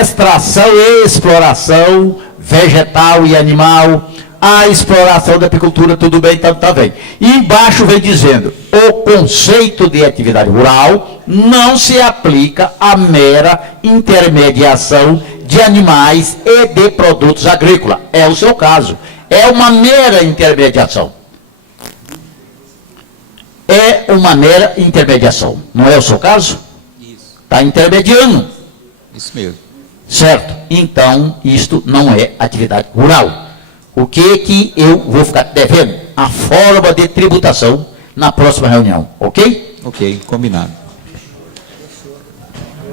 extração e exploração vegetal e animal, a exploração da apicultura, tudo bem, então tá bem. E embaixo vem dizendo, o conceito de atividade rural não se aplica à mera intermediação de animais e de produtos agrícolas. É o seu caso. É uma mera intermediação. É uma mera intermediação. Não é o seu caso? Isso. Está intermediando. Isso mesmo. Certo? Então, isto não é atividade rural. O que eu vou ficar devendo? A forma de tributação na próxima reunião. Ok? Ok, combinado.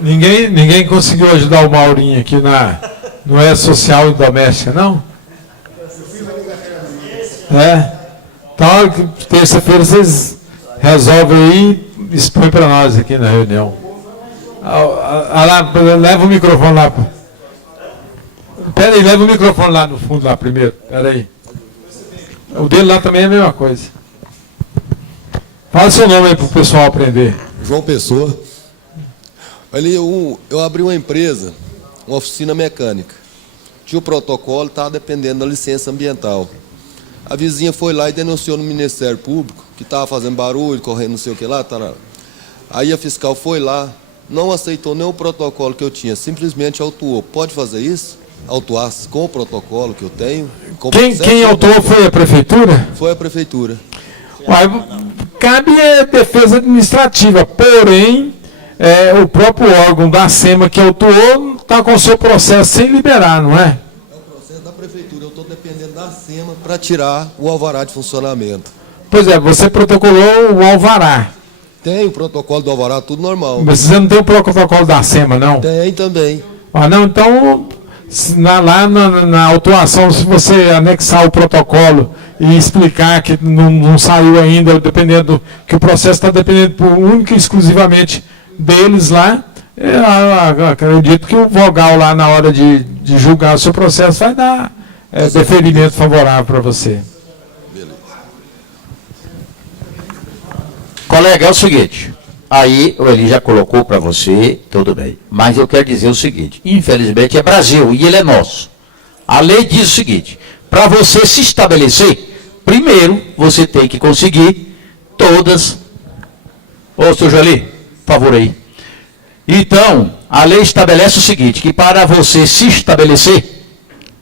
Ninguém conseguiu ajudar o Maurinho aqui no social e doméstica, não? Então, terça-feira vocês resolvem aí e expõem para nós aqui na reunião. Leva o microfone lá. Pera aí, leva o microfone lá no fundo, lá primeiro. Pera aí. O dele lá também é a mesma coisa. Fala seu nome aí para o pessoal aprender. João Pessoa. Ali eu abri uma empresa, uma oficina mecânica. Tinha o protocolo, estava dependendo da licença ambiental. A vizinha foi lá e denunciou no Ministério Público, que estava fazendo barulho, correndo não sei o que lá. Aí a fiscal foi lá, não aceitou nem o protocolo que eu tinha, simplesmente autuou. Pode fazer isso? Autuar com o protocolo que eu tenho? Quem autuou foi a prefeitura? Foi a prefeitura. Cabe defesa administrativa, porém, o próprio órgão da SEMA que autuou está com o seu processo sem liberar, não é? É o processo da prefeitura, eu estou dependendo da SEMA para tirar o alvará de funcionamento. Pois é, você protocolou o alvará. Tem o protocolo do alvará, tudo normal. Mas você não tem o protocolo da SEMA, não? Tem também. Não, então, lá na autuação, se você anexar o protocolo e explicar que não saiu ainda, dependendo, que o processo está dependendo única e exclusivamente deles lá, eu acredito que o vogal lá, na hora de julgar o seu processo, vai dar deferimento favorável para você. Colega, é o seguinte, aí o Eli já colocou para você, tudo bem, mas eu quero dizer o seguinte, infelizmente é Brasil e ele é nosso. A lei diz o seguinte, para você se estabelecer, primeiro você tem que conseguir todas... Ô, seu Joeli, por favor aí. Então, a lei estabelece o seguinte, que para você se estabelecer,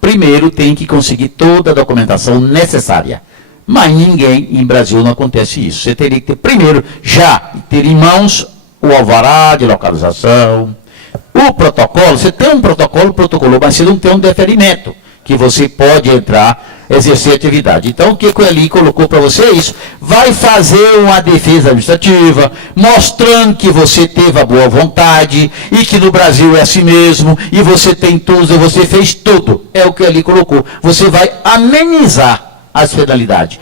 primeiro tem que conseguir toda a documentação necessária. Mas ninguém em Brasil não acontece isso. Você teria que ter, primeiro, já ter em mãos o alvará de localização, o protocolo. Você tem um protocolo, mas você não tem um deferimento, que você pode entrar, exercer atividade. Então, o que o Eli colocou para você é isso. Vai fazer uma defesa administrativa, mostrando que você teve a boa vontade, e que no Brasil é assim mesmo, e você tem tudo, você fez tudo. É o que o Eli colocou. Você vai amenizar as penalidades.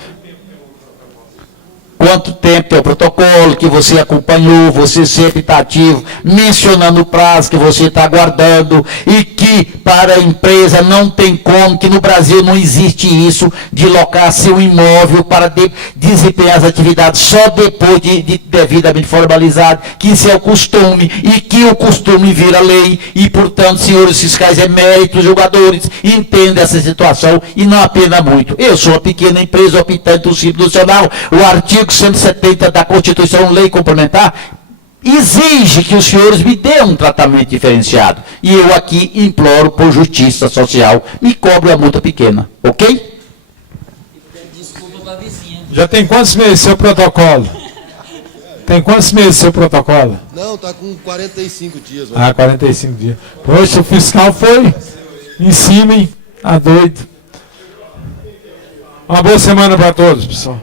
quanto tempo é o protocolo, que você acompanhou, você sempre está ativo, mencionando o prazo que você está aguardando, e que para a empresa não tem como, que no Brasil não existe isso, de locar seu imóvel para desempenhar as atividades só depois de devidamente formalizado, que isso é o costume, e que o costume vira lei, e portanto, senhores fiscais eméritos, julgadores, entendem essa situação e não apena muito. Eu sou uma pequena empresa optante do Simples Nacional, o artigo 170 da Constituição, lei complementar, exige que os senhores me dêem um tratamento diferenciado. E eu aqui imploro por justiça social, me cobre a multa pequena, ok? Já tem quantos meses seu protocolo? Tem quantos meses seu protocolo? Não, está com 45 dias. Ah, 45 dias. Poxa, o fiscal foi em cima, hein? Tá doido. Uma boa semana para todos, pessoal.